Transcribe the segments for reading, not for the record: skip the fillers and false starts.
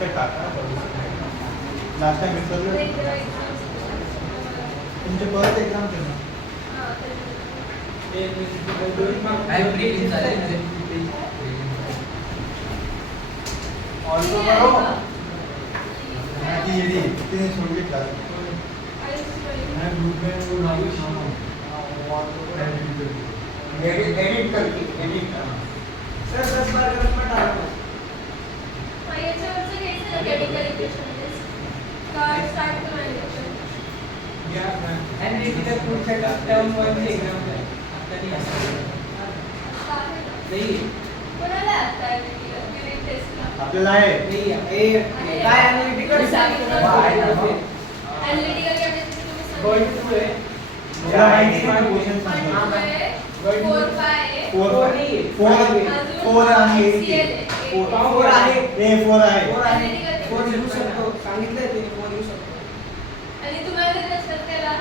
का टाका last time विसरलो तुमचे परत एक्झाम केलं ऑल्सो करो ती येडी तिने सोडली क्लास मैं ग्रुप में वो लाइव शाम एडिट करके एडिट सर 10 बार गलत मत डालो याच्यावरचं घ्यायचं ना केमिकल इक्वेशन कार्ड स्टार्ट करायचं या आणि तिथे पुढच्या टर्म वर एक्झाम आहे आता नाही असं नाही कोणाला आता युनिट टेस्टला आपल्याला आहे नाही काय एनालिटिकल एनालिटिकल केमिस्ट्री तुम्ही गोल्ड टू आहे मला माहिती आहे क्वेश्चन सांगा 4 5 4 आणि 4 आहे ए 4 आहे 4 येऊ शकतो सांगितलंय ते 4 येऊ शकतो आणि तुम्हाला जर नसतं त्याला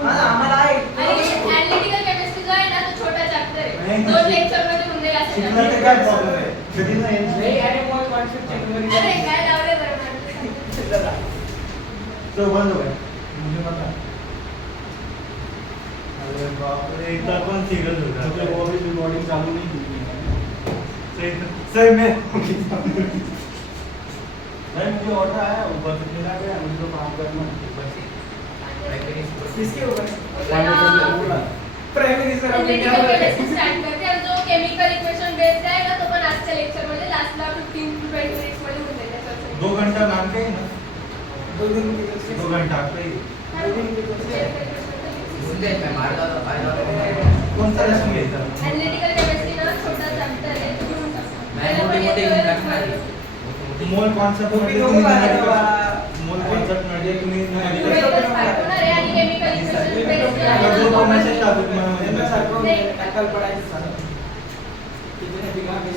हा आम्हाला आहे आणि एनालिटिकल केमिस्ट्री जो आहे ना तो छोटा चॅप्टर आहे नाही, दोन लेक्चर मध्ये होऊन जाईल असं शिकला तर काय प्रॉब्लेम आहे कधी नाही नाही अरे मोर कॉन्सेप्ट चेक मध्ये अरे काय लावले बरं म्हटलं तो बंद हो गया मुझे पता अरे बाप रे एकदा पण सिरियस हो गया मुझे वो भी रिकॉर्डिंग चालू नहीं की सही में भाई मुझे ऑर्डर आया ऊपर से मिला गया मुझे तो काम करना ऊपर से किसके ऊपर primary sir analytical chemistry start करते आणि जो केमिकल इक्वेशन बेस्ड आहे ना तो पण आजच्या लेक्चर मध्ये लास्टला 15 to 20 मिनिट्स मध्ये होऊन जाईल त्याच्यावर 2 घंटा नाम के ना 2 दिन के 2 घंटा आपका ही कौन सा लेसन घ्यायचा एनालिटिकल केमिस्ट्री ना छोटा चॅप्टर आहे तो घेऊन टाका मोल कॉन्सेप्ट मध्ये तुम्ही मोल कॉन्सेप्ट मध्ये तुम्ही पाठवणार आहे आणि केमिकल इक्वेशन बेस्ड जो मेसेज टाकू तुम्हाला टॅकल पडायचं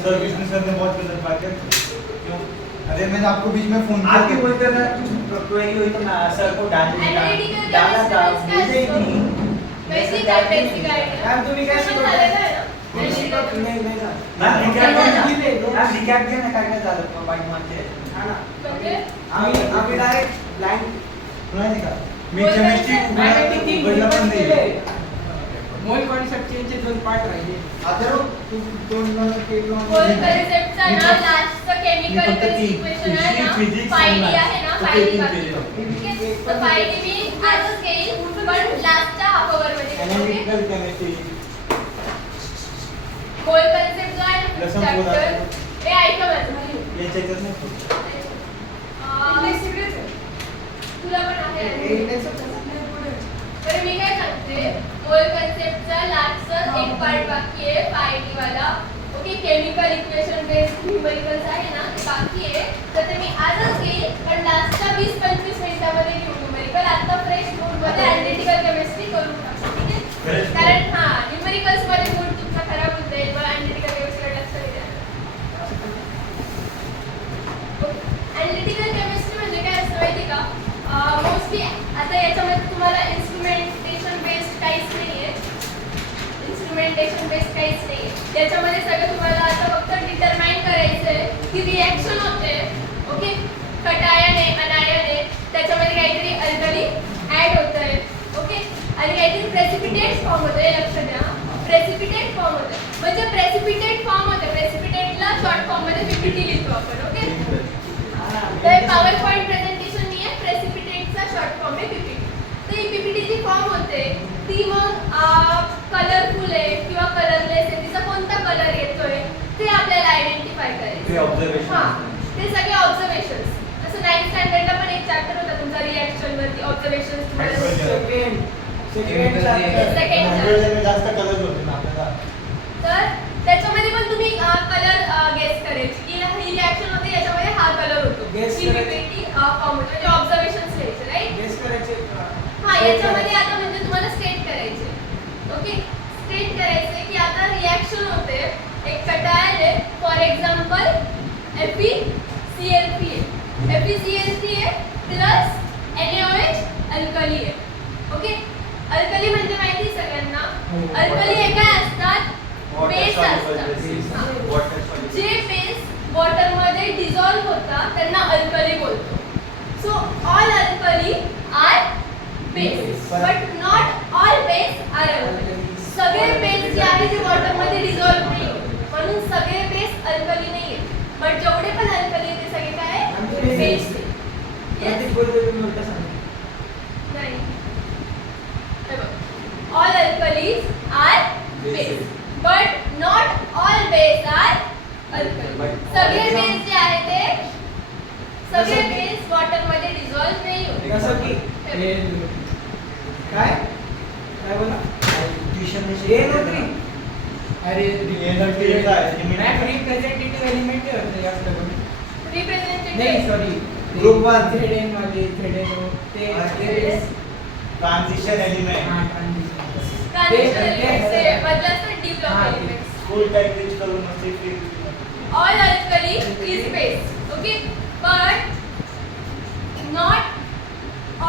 सर विष्णु सर ने बहुत गलत बात की क्यों अरे मैंने आपको बीच में फोन किया आपके बोलते ना क्वेरी हुई तो ना सर को एनालिटिकल डाला था केमिस्ट्री मुझे नहीं बेसिक आहे बेसिक आहे मॅम तुम्ही काय झालेलं शिकवता आहे ना नाही झालं मॅम रिकॅप दिले मॅम रिकॅप घ्या ना काय काय झालं बाईक मागचे हा ना म्हणजे आम्ही डायरेक्ट ब्लँक नाही का मी केमिस्ट्री उघडला पण नाही मोल कॉन्सेप्ट चे 2 पार्ट राहिले आता तू दोन होल कन्सेप्टचा ना लास्टचा केमिकल इक्वेशन आहे ना फायडी आहे ना फायडी बाकी तर फायडी मी आजच घेईल पण लास्टच्या हाफ अवर मध्ये एनालिटिकल केमिस्ट्री होल कन्सेप्ट जो आहे ना लसन चॅप्टर हे ऐका माझं याच्या इथं नाही तुला पण आहे तर मी काय सांगते होल कन्सेप्टचा लास्टचा एक पार्ट बाकी आहे फायडी वाला okay chemical equation based numericals आहे ना ते बाकी आहे तर ते मी आजच घेईल पण लास्टच्या 20-25 मिनिटांमध्ये घेऊ न्यूमेरिकल आता फ्रेश मूड मध्ये एनालिटिकल केमिस्ट्री करून टाकू ठीक आहे कारण हा न्यूमेरिकल्स मध्ये मूड तुमचा खराब होत जाईल मग एनालिटिकल केमिस्ट्री लक्ष द्या एनालिटिकल केमिस्ट्री म्हणजे काय असतं माहिती का मोस्टली आता याच्यामध्ये तुम्हाला इन्स्ट्रुमेंटेशन बेस्ड काहीच नाहीये इन्स्ट्रुमेंटेशन बेस्ड काहीच नाहीये याच्यामध्ये सगळं तुम्हाला आता फक्त डिटरमाइन करायचंय की रिएक्शन होते ओके कटायने अनायने त्याच्यामध्ये काहीतरी अल्कली ऍड होतंय ओके आणि काहीतरी प्रेसिपिटेट फॉर्म होतंय लक्ष द्या प्रेसिपिटेट फॉर्म होतंय म्हणजे प्रेसिपिटेट फॉर्म होते प्रेसिपिटेटला शॉर्ट फॉर्म मध्ये पीपीटी लिहितो आपण ओके तर पॉवर पॉइंट प्रेझेंटेशन नाही आहे प्रेसिपिटेटचा शॉर्ट फॉर्म आहे पीपीटी तर ही पीपीटी जी फॉर्म होते ती मग कलरफुल आहे किंवा कलरलेस आहे तिचा कोणता कलर येतोय ते आपल्याला आयडेंटिफाय करायचं ते ऑब्झर्वेशन हां ते सगळे ऑब्झर्वेशन्स असं 9th स्टँडर्डला पण एक चॅप्टर होता तुमचा रिएक्शन वरती ऑब्झर्वेशन्स तुम्हाला सेकंड जास्त कलर होते ना आपल्याला तर त्याच्यामध्ये पण तुम्ही कलर गेस करायची की ही रिएक्शन होते याच्यामध्ये हा कलर होतो Guess ही पीपीटी फॉर्म होतो म्हणजे ऑब्झर्वेशन्स लिहायचे राईट गेस करायचे हा याच्यामध्ये आता म्हणजे तुम्हाला स्टेट करायचे ओके स्टेट करायचे की आता रिएक्शन होते एक कटायल आहे for example FeCl3 FeCl3 plus NaOH alkali आहे ओके अल्कली म्हणजे माहिती सगळ्यांना अल्कली हे काय असतात बेस असतात जे बेस वॉटर मध्ये डिझॉल्व्ह होता त्यांना अल्कली बोलतो. So all alkali are base but not all base are alkali. सगळे बेस जे आहे ते वॉटर मध्ये डिझॉल्व्ह नाही होत, म्हणून सगळे बेस अल्कली नाही आहेत. बट जेवढे पण अल्कली ते सगळे काय बेस नाही. All alkalis are base but not all base are alkali. सगळे बेस जे आहे ते सगळे बेस वॉटर मध्ये डिझॉल्व्ह नाही होत. जसं की काय काय बोला ट्युशन अरे रिप्रेझेंटेटिव्ह एलिमेंट होते जास्त करून. नाही रिप्रेझेंटेटिव्ह सॉरी ग्रुप 1 झेडएन मध्ये झेडएन ते ट्रान्झिशन एलिमेंट हां ट्रान्झिशन ट्रान्झिशन एलिमेंट्स बदलाच डी ब्लॉक हा, ते. एलिमेंट्स. स्कूल टाइप यूज करून मस्त All alkali is base, okay, but not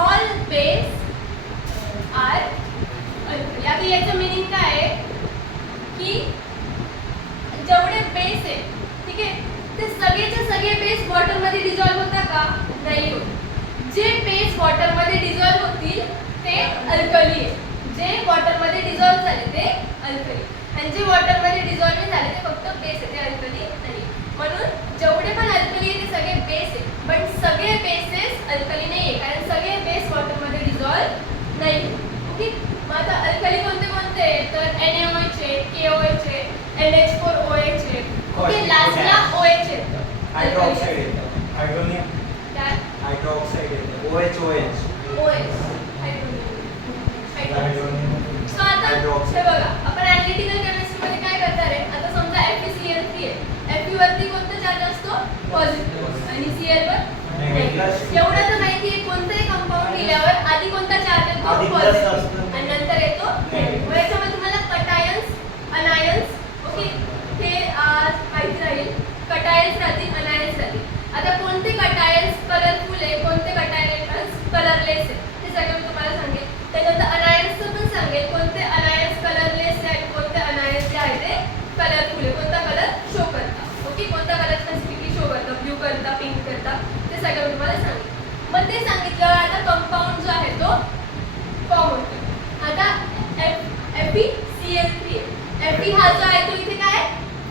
all base are alkali. आता याचं मीनिंग काय आहे की जेवढे बेस आहे ठीक आहे ते सगळेचे सगळे बेस वॉटर मध्ये डिझॉल्व्ह होता का नाही होत. जे बेस वॉटर मध्ये डिझॉल्व्ह होतील ते अल्कली आहे. जे वॉटर मध्ये डिझॉल्व्ह झाले ते अल्कली आणि जे वॉटर मध्ये डिझॉल्व्ह नाही झाले ते फक्त बेस आहे, ते अल्कली नाही. म्हणून जेवढे पण अल्कली आहे ते सगळे बेस आहे, पण सगळे बेसेस अल्कली नाही आहे कारण सगळे बेस वॉटर मध्ये डिझॉल्व्ह नाही. ओके, मग आता अल्कली कोणते कोणते तर NaOH आहे, KOH आहे, NH4OH आहे. ओके, लास्टला OH येतं. हायड्रॉक्साईड येतं, हायड्रोनियम काय हायड्रॉक्साईड येतं, OH OH हायड्रोजन. सो आता हे Hydroxide. बघा आपण ॲनालिटिकल केमिस्ट्रीमध्ये काय करणार आहे. आता समजा FeCl3 आहे. Fe वरती कोणता चार्ज असतो पॉझिटिव्ह आणि Cl वर Negative. एवढं तर माहिती आहे कोणतेही कंपाऊंड दिल्यावर आधी कोणता चार्ज येतो आधी plus पॉझिटिव्ह असतो. आणि नंतर येतो नेगेटिव्ह. मग याच्यामध्ये तुम्हाला कटायन्स अनायन्स ओके हे माहिती राहील. कटायन्स राहतील अनायन्स राहतील. आता कोणते कटायन्स कलरफुल आहे कोणते कटायन्स कलरलेस आहे ते सगळं मी तुम्हाला सांगेल. त्यानंतर अनायन्सचं पण सांगेल कोणते अनायन्स कलरलेस आहे आणि कोणते अनायन्स जे आहे ते कलरफुल आहे, कोणता कलर शो करतात. ओके, कोणता कलर स्पेसिफिकली शो करतात, ब्ल्यू करता पिंक करता ते सगळं मी तुम्हाला सांगेल. मग ते सांगितलं आता कंपाऊंड जो आहे तो फॉर्म होतो. आता FeCl3 Fe हा जो आहे तो इथे काय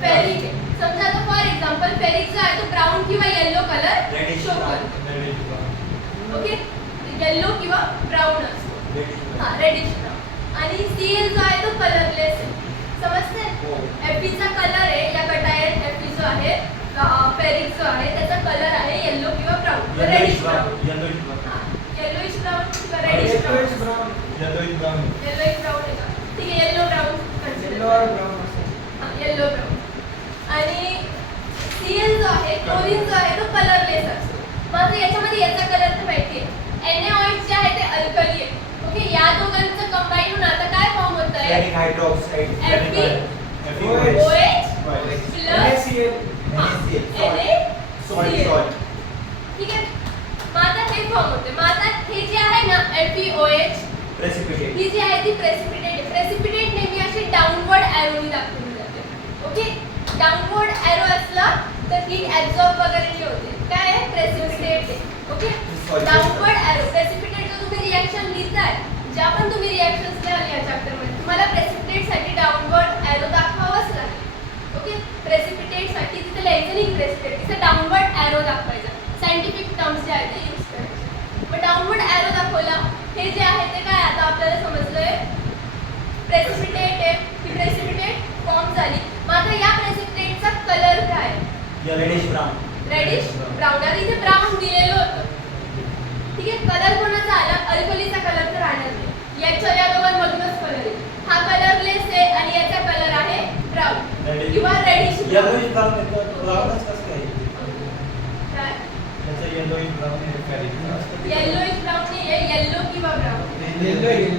फेरिक आहे. समजा आता फॉर एक्झाम्पल फेरिक जो आहे तो ब्राऊन किंवा येलो कलर शो करतो. ओके, येलो किंवा ब्राऊन असतो. हा रेडिश ब्राऊन. आणि Cl जो आहे तो कलरलेस आहे. समजते? Fe चा कलर आहे या कटायन Fe जो आहे फेरिक जो आहे त्याचा कलर आहे येलो किंवा brown reddish brown. Yellowish brown किंवा रेडिश ब्राऊन. येलोइश ब्राऊन आहे का ठीक आहे. Yellow brown consider yellow brown. आणि Cl जो आहे क्लोरीन जो आहे तो कलरलेस असतो. मग याच्यामध्ये याचा कलर तर माहिती आहे. NaOH जे आहे ते अल्कली आहे. ओके, या दोघांचं कंबाईन होऊन आता काय फॉर्म होत आहे हायड्रॉक्साईड FeOH प्लस सॉल्ट ठीक आहे. मग आता हे फॉर्म होते. मग आता हे जे आहे ना FeOH प्रेसिपिटेट ही जी आहे ती प्रेसिपिटेट आहे. प्रेसिपिटेट नेहमी अशी डाऊनवर्ड एरोनी दाखवली जाते. ओके, डाऊनवर्ड एरो असला तर हीट ऍब्सॉर्ब वगैरे नाही होते. काय आहे प्रेसिपिटेट आहे. ओके, डाऊनवर्ड एरो प्रेसिपिटेट जो तुम्ही रिएक्शन लिहिताय ज्या पण तुम्ही रिएक्शन्स लिहाल या चॅप्टर मध्ये तुम्हाला प्रेसिपिटेट साठी डाऊनवर्ड एरो दाखवावाच लागेल. ओके, प्रेसिपिटेट साठी तिथे लिहायचं नाही प्रेसिपिटेट, तिथे डाऊनवर्ड एरो दाखवायचा. सायंटिफिक टर्म्स जे आहेत ते यूज करायचे. मग डाऊनवर्ड एरो दाखवला हे जे आहे ते काय आता आपल्याला समजलंय प्रेसिपिटेट आहे. ही प्रेसिपिटेट फॉर्म झाली. मग आता या प्रेसिपिटेटचा कलर काय रेडिश ब्राऊन ब्राऊन. आता इथे ब्राऊन दिलेलं होतं ठीक आहे. कलर कोणाचा आला अल्कलीचा कलर तर राहणार नाही. याच्या या दोघांमधूनच कलर आहे. हा कलरलेस आहे आणि याचा कलर आहे ब्राऊन किंवा रेडिश येलोइश ब्राऊन येतो. ब्राऊनच कसं काय काय त्याचं येलोइश ब्राऊन आहे फेरिक. येलोइश ब्राऊन नाही आहे, येलो किंवा ब्राऊन. येलोइश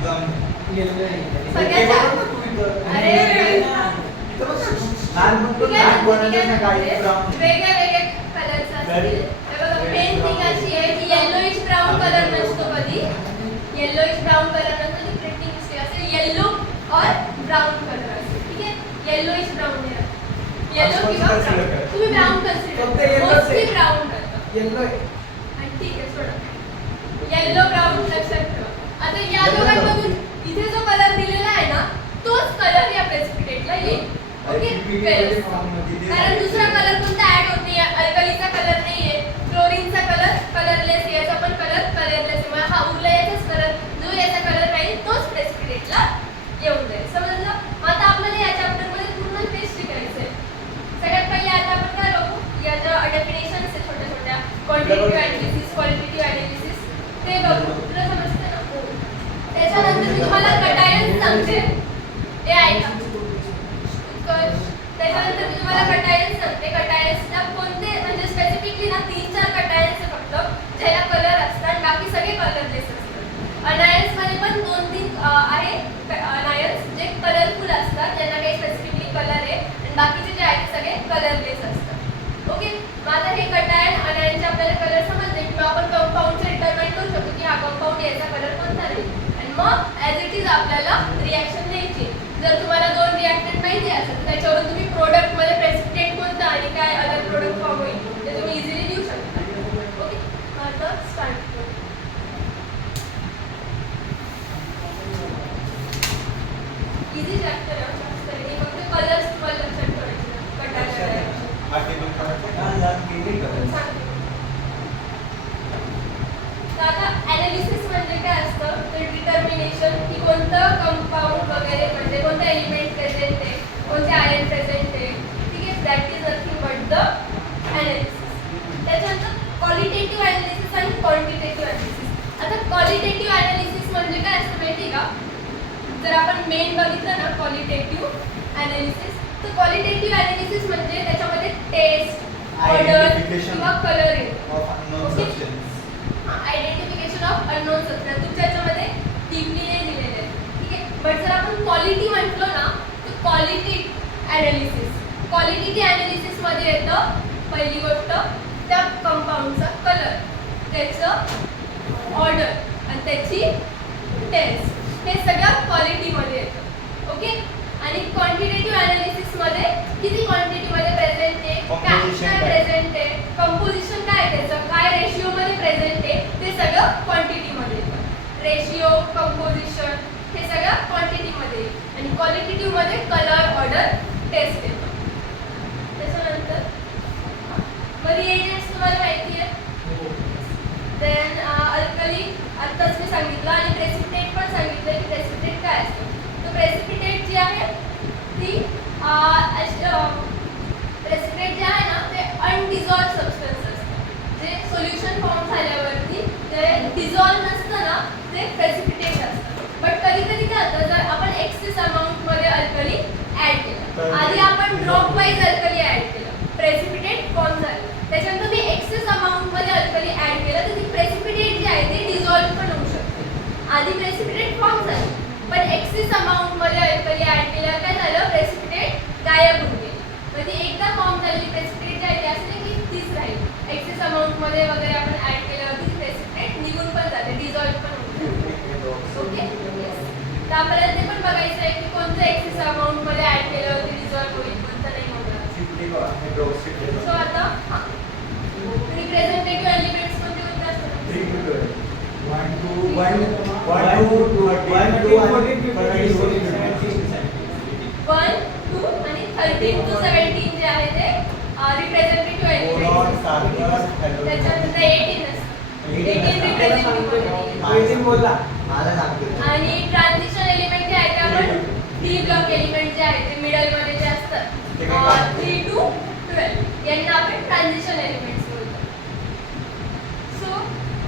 ब्राऊन वेगळ्या वेगळ्या कलरचा असतील. हे बघा मेन थिंग अशी आहे की येलोइश ब्राऊन कलर नसतो कधी. येलोइश ब्राऊन कलर नसतो. ती प्रिंटिंग मिस्टेक असेल येलो और ब्राऊन कलर असेल ठीक आहे. येलोइश ब्राऊन नाही. येलो किंवा consider ब्राऊन करा. तुम्ही ब्राऊन फक्त कन्सिडर yellow मोस्टली आहे. ब्राऊन करता येलो आहे. आणि ठीक आहे सोडा येलो ब्राऊन लक्षात ठेवा आता या दोघांमधून इथे जो कलर दिलेला आहे ना तोच कलर या प्रेसिपिटेटला येईल ओके कारण दुसरा कलर कोणता ऍड होत नाही अल्कलीचा कलर नाहीये क्लोरीनचा कलर कलरलेस याचा पण कलर कलरलेस आहे मग हा उरला याचाच कलर जो याचा कलर राहील तोच प्रेसिपिटेटला येऊन जाईल समजलं मग आता आपल्याला या चॅप्टरमध्ये पूर्ण पेज शिकायचं आहे सगळ्यात पहिले आता आपण काय बघू याच्या डेफिनेशन्स आहे छोट्या छोट्या क्वांटिटेटिव्ह ॲनालिसिस क्वालिटेटिव्ह ॲनालिसिस ते बघू तुला समजतं ना हो त्याच्यानंतर मी तुम्हाला कटायन्स सांगते हे ऐका त्याच्यानंतर मी तुम्हाला कटायन्स सांगते कटायन्सला कोणते म्हणजे स्पेसिफिकली ना 3-4 कटायन्स आहे फक्त ज्याला कलर असतात बाकी सगळे कलरलेस असतात अनायन्स मध्ये पण 2-3 आहे अनायन्स जे कलरफुल असतात ज्यांना काही स्पेसिफिकली कलर आहे आणि बाकीचे जे आहेत ते सगळे कलरलेस असतात ओके मग आता हे कटायन अनायनचे आपल्याला कलर समजले की आपण कंपाऊंडचे डिटरमाइन करू शकतो की हा कंपाऊंड याचा कलर कोणता राहील आणि मग ॲज इट इज आपल्याला रिॲक्शन द्यायची जर तुम्हाला 2 रिॲक्टंट माहिती असेल तर त्याच्यावरून तुम्ही प्रोडक्टमध्ये प्रेसिपिटेट कोणता आणि काय अदर प्रोडक्ट फॉर्म होईल ते तुम्ही इझिली देऊ शकता ओके आता स्टार्ट करू इझी चॅप्टर आहे जास्त नाही फक्त कलर्स तुम्हाला लक्षात ठेवायचे कटायला तर आता ॲनालिसिस म्हणजे काय असतं तर डिटर्मिनेशन की कोणतं कंपाऊंड वगैरे म्हणजे कोणतं एलिमेंट प्रेझेंट आहे कोणते आयन प्रेझेंट आहे ठीक आहे that is nothing but the analysis त्याच्यानंतर क्वालिटेटिव्ह ॲनालिसिस आणि क्वांटिटेटिव्ह ॲनालिसिस आता क्वालिटेटिव्ह ॲनालिसिस म्हणजे काय असतं माहिती का जर आपण मेन बघितलं ना क्वालिटेटिव्ह ॲनालिसिस तर क्वालिटेटिव्ह ॲनालिसिस म्हणजे त्याच्यामध्ये टेस्ट ऑर्डर किंवा कलर येतो आयडेंटिफिकेशन ऑफ अननोन सबस्टन्स तुमच्या याच्यामध्ये डीपली नाही दिलेले आहे ठीक आहे बट जर आपण क्वालिटी म्हटलो ना तर क्वालिटेटिव्ह ॲनालिसिस मध्ये येतं पहिली गोष्ट त्या कंपाऊंडचा कलर त्याचं ऑर्डर आणि त्याची टेस्ट हे सगळं क्वालिटीमध्ये येतं ओके आणि क्वांटिटेटिव्ह ॲनालिसिसमध्ये किती क्वांटिटीमध्ये प्रेझेंट आहे काय प्रेझेंट आहे कंपोजिशन काय आहे त्याचं काय रेशिओमध्ये प्रेझेंट आहे ते सगळं क्वांटिटीमध्ये येतं रेशिओ कंपोजिशन हे सगळं क्वांटिटीमध्ये येईल आणि क्वालिटेटिव्हमध्ये कलर ऑर्डर टेस्ट येतं त्याच्यानंतर मग रिएजंट्स तुम्हाला माहिती आहे देन अल्कली आत्ताच मी सांगितलं आणि प्रेसिपिटेट पण सांगितलं की प्रेसिपिटेट काय असतं तर प्रेसिपिटेट जी आहे ती प्रेसिपिटेट जे आहे ना ते अनडिझॉल्व सबस्टन्स असतं जे सोल्युशन फॉर्म झाल्यावरती ते डिझॉल्व नसतं ना ते प्रेसिपिटेट असतं बट कधी कधी काय होतं जर आपण एक्सेस अमाऊंटमध्ये अल्कली ॲड केलं आधी आपण ड्रॉप वाईज अल्कली ॲड केलं प्रेसिपिटेट फॉर्म झालं त्याच्यानंतर मी एक्सेस अमाऊंटमध्ये अल्कली ॲड केलं तर ती प्रेसिपिटेट जे आहे ते डिझॉल्व पण होऊ शकते आधी प्रेसिपिटेट फॉर्म झालं पण एक्सेस अमाऊंटमध्ये अल्कली ॲड केल्यावर काय झालं प्रेसिपिटेट गायब होऊन गेली म्हणजे एकदा फॉर्म झालेली प्रेसिपिटेट जी आहे ती असते की तीच राहील एक्सेस अमाऊंटमध्ये वगैरे आपण ॲड केल्यावरती प्रेसिपिटेट निघून पण जाते डिझॉल्व पण होते ओके तर आपल्याला ते पण बघायचं आहे की कोणतं एक्सेस अमाऊंटमध्ये ॲड केल्यावरती डिझॉल्व होईल कोणतं नाही होणार सो आता रिप्रेझेंटेटिव्ह एलिमेंट्स कोणते कोणते असतात 1, 2 आणि 13 to 17 जे आहे ते रिप्रेझेंटेटिव्ह एलिमेंट्स त्याच्यानंतर 18 असतं 18 रिप्रेझेंटेटिव्ह आणि ट्रान्झिशन एलिमेंट जे आहे ते आपण 3 ब्लॉक एलिमेंट जे आहे ते मिडल मध्ये जे असतात 3 to 12 यांना आपण ट्रान्झिशन एलिमेंट्स बोलतो सो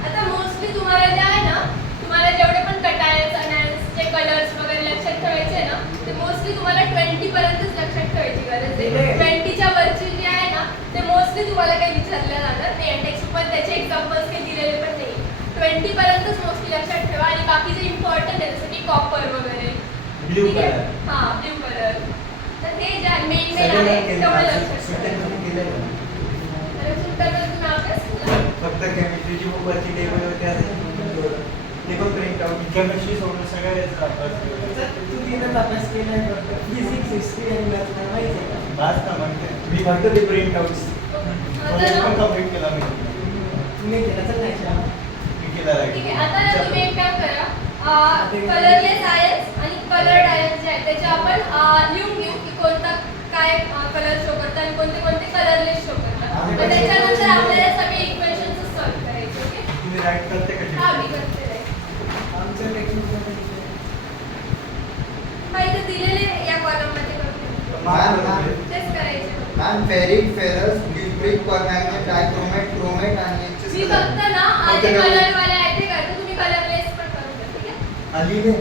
आता मोस्टली तुम्हाला जे आहे ना तुम्हाला जेवढे पण कटायन्स अनायन्सचे कलर्स वगैरे लक्षात ठेवायचे ना ते मोस्टली तुम्हाला 20 पर्यंतच लक्षात ठेवायची गरज आहे 20च्या वरची जी आहे ना ते मोस्टली तुम्हाला काही विचारलं जाणार नाही आणि टेक्स्टबुकमध्ये त्याचे एक्झाम्पल्स काही दिलेले पण नाही 20 पर्यंतच मोस्टली लक्षात ठेवा आणि बाकीचे इम्पॉर्टंट आहे जसं की कॉपर वगैरे ब्ल्यू कलर हां ब्ल्यू कलर तर हे जे मेन आहे तेवढं लक्षात ठेवा सुट्ट्यामध्ये तुम्ही अभ्यास केला फक्त केमिस्ट्रीची बुक वरची टेबल होती असेल ते पण प्रिंट आउट केमिस्ट्री सोडून सगळ्याचा अभ्यास केला तू तिथंच अभ्यास केलाय फक्त फिजिक्स हिस्ट्री आणि मॅथ्स माहिती आहे का बास का म्हणते मी फक्त ते प्रिंट आउट्स आता ना कम्प्लीट केला मी तुम्ही केलं तर नाही का? मी केला ठीक आहे आता ना तुम्ही एक काम करा कलरलेस आयन्स आणि कलर्ड आयन्स जे आहेत त्याचे आपण लिहून घेऊ की कोणता काय कलर शो करतात आणि कोणते कोणते कलरलेस शो करतात मग त्याच्यानंतर आपल्याला सगळे इक्वेशन्स सॉल्व्ह करायचे ओके तुम्ही राईट करते हा का मी करते right. आमचं टेक्निक हा इथे दिलेले या कॉलम मध्ये करते तेच करायचे ma'am ferric ferrous glycerine permanganate dichromate chromate आणि मी फक्त ना जे कलर वाले आहेत ते करते तुम्ही कलरलेस पण करून घ्या ठीक आहे आली हे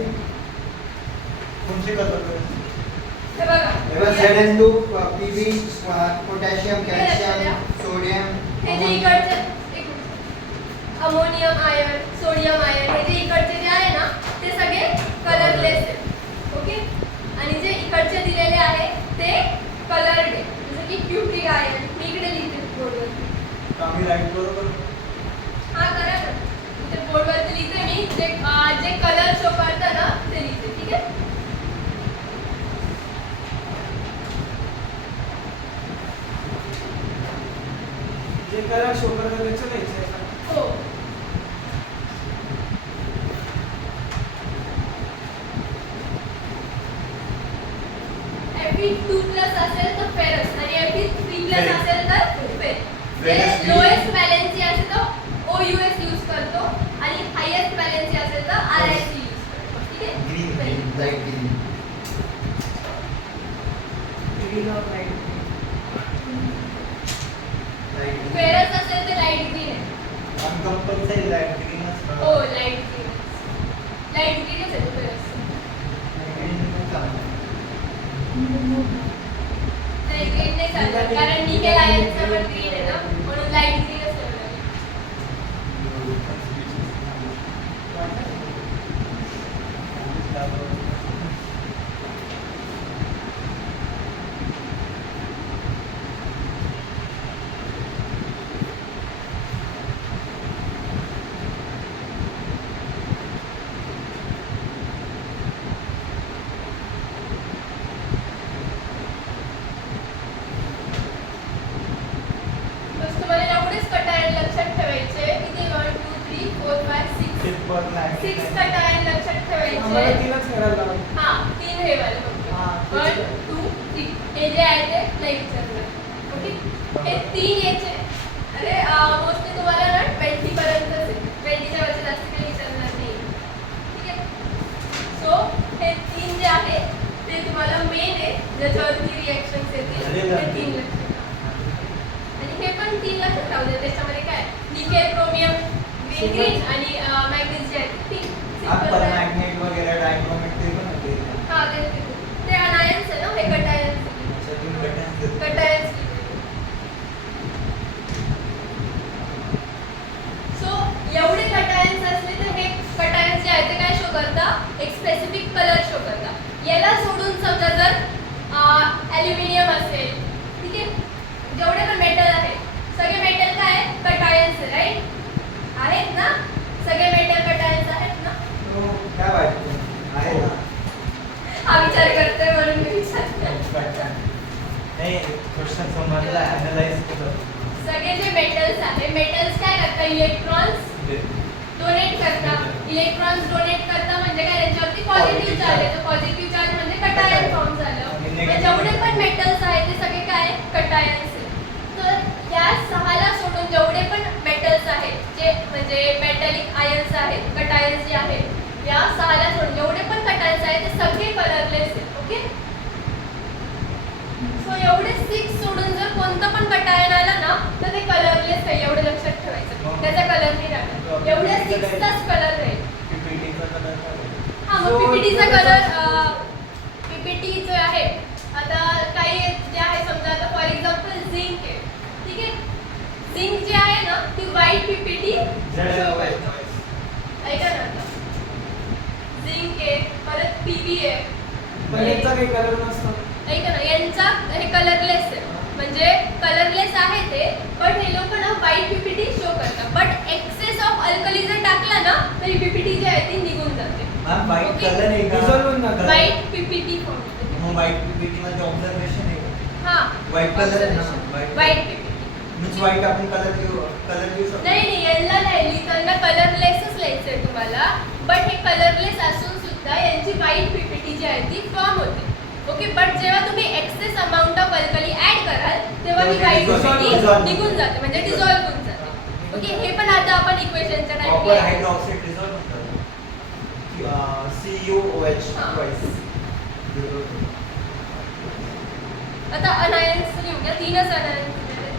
कोणते कलर हे बघा एवढा ZN2 PB potassium calcium sodium हे जे इकडचे अमोनियम आयन सोडियम आयन हे जे इकडचे जे आहे ना ते सगळे कलरलेस आहेत ओके आणि जे इकडचे दिलेले आहे ते कलर्ड आहे जसं की क्यूप्रिक आयन मी इकडे लिहिते बोर्डवर आम्ही राईट बरोबर हा करा ना इथे बोर्डवरती लिहिते मी जे कलर शो करतं ना ते लिहिते ठीक आहे जे कलर शो करतात त्याचं लिहायचं आहे का? हो Fe2+ असेल तर फेरस आणि Fe3+ असेल तर फेर Ferrous लोएस्ट व्हॅलेन्सी असेल तर OUS यूज करतो आणि हायेस्ट व्हॅलेन्सी असेल तर RIC यूज करतो ठीक आहे green light green Green or light green? Light ferrous असेल तर लाईट ग्रीन आहे आम्ही कंपल्सरी लाईट ग्रीनच हो लाईट ग्रीन लाईट ग्रीनच आहे फेरस नाही ग्रीन नाही चालत कारण निकेल आयनचा पण ग्रीन आहे ना म्हणून लाईट ग्रीनच ठेवलं बस तुम्हाला एवढेच कटायन लक्षात ठेवायचे किती 1 2 3 4 5 6 सिम्पल नाही 6 कटायन लक्षात आम्हाला ठेवायचे तीनच करायला लागेल. हा 3 हे वाले हा, फक्त तेच 1 2 3 हे जे आहे ते नाही विचारलं ओके हे 3 याचे अरे मोस्टली तुम्हाला ना 20 पर्यंतच आहे 20 च्या वरती जास्त काही विचारणार नाही ठीक आहे सो हे 3 जे आहे ते तुम्हाला मेन आहे ज्याच्यावरती रिएक्शन्स येतील ते 3 लक्षात ठेवा. आणि हे पण 3 लक्षात राहू दे त्याच्यामध्ये काय निकेल क्रोमियम ग्रीन आणि मॅग्नीज जे आहेत ते आपण मॅग्नेट वगैरे डायक्रोमेट ते पण होते हा ते अनायन्स आहे ना हे कटायन्स कटायन्स सो एवढे कटायन्स असले तर हे कटायन्स जे आहे ते काय शो करतात एक स्पेसिफिक कलर शो करतात याला सोडून समजा जर ॲल्युमिनियम असेल ठीक आहे जेवढे पण मेटल आहे सगळे मेटल काय आहे कटायन्स आहे राईट आहेत ना सगळे मेटल कटायन्स आहेत ना काय वाटतं आहे ना हा विचार करतोय म्हणून मी विचारते नाही क्वेश्चन समजला ॲनालाइज केलं सगळे जे मेटल्स आहे मेटल्स काय करतात इलेक्ट्रॉन्स डोनेट करतात इलेक्ट्रॉन्स डोनेट करतात म्हणजे काय त्याच्यावरती पॉझिटिव्ह चार्ज आहे तर पॉझिटिव्ह चार्ज म्हणजे कटायन फॉर्म झालं मग जेवढे पण मेटल्स आहेत ते सगळे काय कटायन्स आहेत तर या 6ला सोडून जेवढे पण मेटल्स आहेत जे म्हणजे मेटॅलिक आयन्स आहेत कटायन्स जे आहेत या 6ला सोडून जेवढे पण कटायन्स आहेत ते सगळे कलरलेस आहेत ओके सो एवढे 6 सोडून जर कोणतं पण कटायन आलं ना तर ते कलरलेस आहे एवढं लक्षात ठेवायचं त्याचा कलर नाही राहणार एवढ्या 6चाच कलर राहील पीपीटीचा कलर हा मग पीपीटीचा कलर पीपीटी जो आहे आता काही जे आहे समजा आता फॉर एक्झाम्पल झिंक आहे ठीक आहे झिंक जे आहे ना ती व्हाईट पीपीटी ऐका ना आता झिंक आहे परत पीबी आहे पण याचा काही कलर नसतो. ऐका ना यांचा हे कलरलेस आहे म्हणजे कलरलेस आहे ते पण हे लोक ना व्हाईट पीपीटी शो करतात बट एक्सेस ऑफ अल्कली जर टाकला ना तर ही पीपीटी जी आहे ती निघून जाते मॅम व्हाईट Okay. कलर आहे का Dissolve होऊन जातं. व्हाईट पीपीटी फॉर्म मग व्हाईट पीपीटी मध्ये ऑब्झर्वेशन आहे का? हा White color आहे ना, white. White PPT. Means white आपण कलर घेऊ शकतो. नाही यांना नाही लिहिताना कलरलेसच लिहायचंय तुम्हाला, बट हे कलरलेस असून सुद्धा यांची व्हाईट पीपीटी जी आहे ती फॉर्म होते. ओके, बट जेव्हा तुम्ही excess amount of alkali add कराल तेव्हा ही व्हाईट पीपीटी निघून जाते, म्हणजे डिझॉल्व्ह होऊन जाते. ओके, हे पण आता आपण इक्वेशनच्या कॉपर टाइप हायड्रॉक्साईड डिझॉल्व्ह होतं. CuOH twice. आता अनायन्स लिहू द्या, 3च अनायन्स दिलेले.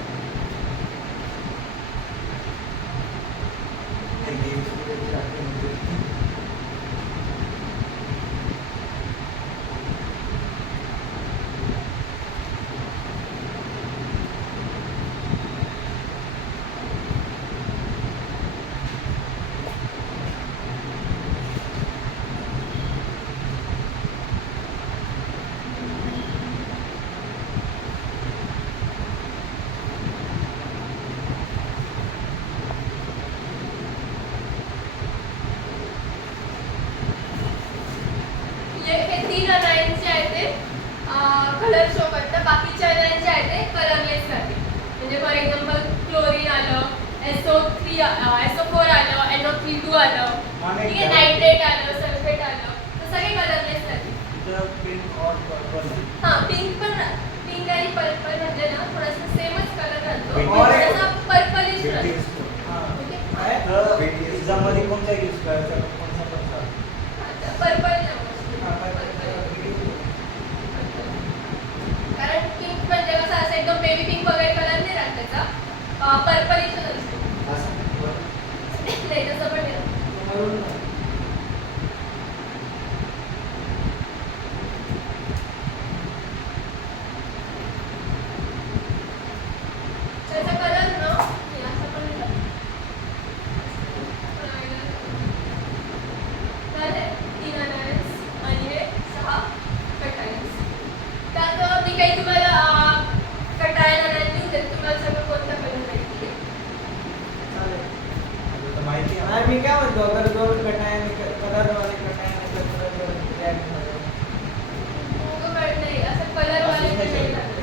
हे 3 अनायन्स जे आहेत ते कलर शो करतात, बाकीचे अनायन्स जे आहेत ते कलरलेस राहतील. म्हणजे फॉर एक्झाम्पल क्लोरीन आलं, SO4 आलं, NO32 आलं, ठीक आहे, नायट्रेट आलं, सल्फेट आलं, तर सगळे कलरलेस राहतील. हां, पिंक आणि पर्पल म्हणजे ना थोडासा सेमच कलर राहतो, थोडासा पर्पलिश राहतो. एक्झाममध्ये कोणता यूज करायचा, कोणता प्रकार? पर्पल कारण पिंक म्हणजे कसं असं एकदम बेबी पिंक वगैरे कलर नाही राहत त्याचा, पर्पलिश असतो. नाही तसं पण नाही. त्याचा कलर ना हे असं पण नाही राहत. तर हे 3 अनायन्स आणि हे 6 कटायन्स. त्यात मी काही तुम्हाला कटायन अनायन लिहून देते, तुम्हाला सगळं कोणता कलर माहिती आहे. आता माहिती आहे. आणि मी काय म्हणतो, अगर दोन कटायन कलर वाले कटायन नाही असं कलर वाले नाही राहत.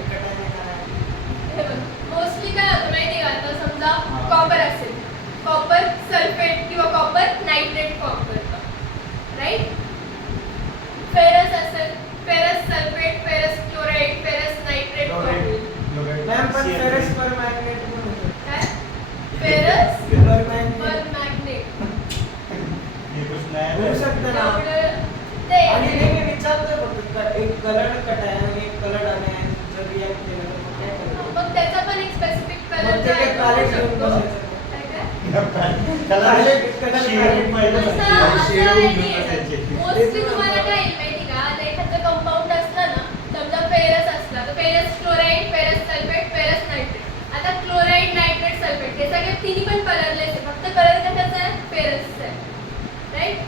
हे बघ, मोस्टली काय होतं माहिती का, आता समजा कॉपर असेल, कॉपर सल्फेट किंवा कॉपर नायट्रेट फॉर्म करतं, राईट. फेरस असेल, ferrous sulphate, ferrous chloride, ferrous nitrate form होईल. मॅम पण फेरस पर मॅग्नेट पण होतं. काय फेरस पर मॅग्नेट पर मॅग्नेट होऊ शकतं ना. ते आणि हे विचारतोय फक्त एक कलर कटायन आणि एक कलर अनायन जर रिॲक्ट केलं तर मग काय करायचं? मग त्याचा पण एक स्पेसिफिक मग कलर ते काय पॅलेट घेऊन बसायचं. मोस्टली तुम्हाला काय येईल माहिती का, आता एखादं कंपाऊंड असलं ना, समजा फेरस असला तर ferrous chloride, ferrous sulphate, ferrous nitrate. आता क्लोराईड, नायट्रेट, सल्फेट हे सगळे तिन्ही पण कलरलेस आहे, फक्त कलर कशाचा आहे, फेरसचा आहे, राईट.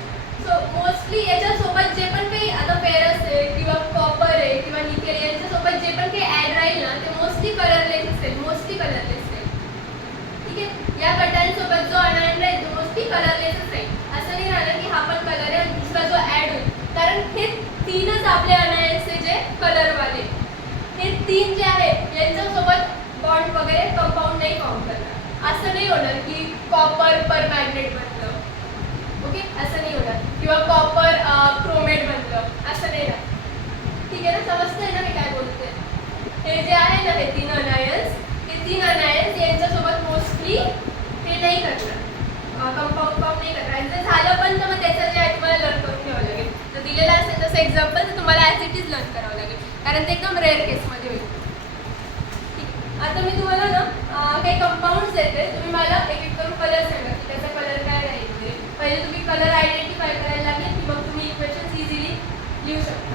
सो मोस्टली याच्यासोबत जे पण काही आता फेरस आहे किंवा कॉपर आहे किंवा निकेल यांच्यासोबत जे पण काही ॲड राहील ना ते मोस्टली कलरलेस असेल, मोस्टली कलरलेस आहे. ठीक आहे, या कटांसोबत जो अनायन राहील तो मोस्टली कलरलेसच राहील. असं नाही राहिलं की हा पण कलर आहे आणि दुसरा जो ॲड होईल, कारण हे 3च आपले अनायन्स आहे जे कलरवाले. हे 3 जे आहेत यांच्यासोबत बॉन्ड वगैरे कंपाऊंड नाही फॉर्म करणार. असं नाही होणार की कॉपर पर मॅग्नेट बनलं, ओके, असं नाही होणार, किंवा कॉपर क्रोमेट बनलं, असं नाही राहत. ठीक आहे ना, समजतंय ना मी काय बोलते. हे जे आहे ना हे 3 अनायन्स, हे 3 अनायन्स यांच्यासोबत मोस्टली हे नाही करणार, कंपाऊंड फॉर्म नाही करणार. आणि जर झालं पण तर मग त्याचं जे आहे तुम्हाला लर्न करून घ्यावं लागेल. जर दिलेलं असेल तसं एक्झाम्पल तर तुम्हाला ॲज इट इज लर्न करावं लागेल, कारण ते एकदम रेअर केसमध्ये होईल. ठीक, आता मी तुम्हाला ना काही कंपाऊंड्स देते, तुम्ही मला एक एक करून कलर सांगा की त्याचा कलर काय राहील वगैरे. पहिले तुम्ही कलर आयडेंटिफाय करायला लागेल की मग तुम्ही इक्वेशन्स इझिली लिहू शकता.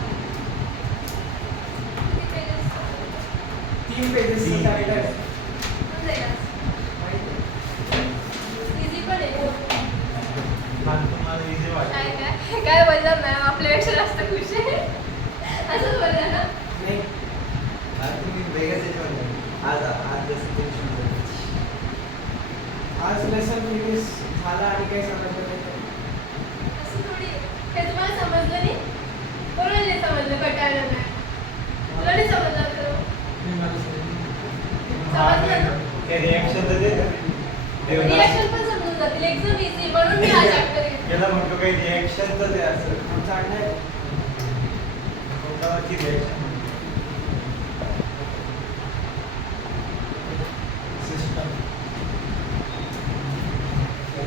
3 पेजेस चॅप्टर इझी पण आहे. तुम्हाला इझी वाटतं. काय बोलला मॅम, आपल्यापेक्षा जास्त खुश आहे असंच बोलला ना. नाही तुम्ही वेगळंच याच्यावर आज आज जसं टेन्शन आज लेसन फिनिश झाला आणि काही समजलं नाही. असं थोडी हे तुम्हाला समजलं नाही, बरोबर नाही समजलं, कटायला नाही तुला नाही समजलं तर मी मला समजलं ना? ते रिॲक्शन तर दे. रिॲक्शन पण समजून जातील एकदम इझी म्हणून मी हा चॅप्टर घेतला. याला म्हणतो काही रिॲक्शन तर दे असं. आमचा अड्डा आहे. कोणताची रिॲक्शन सिस्टम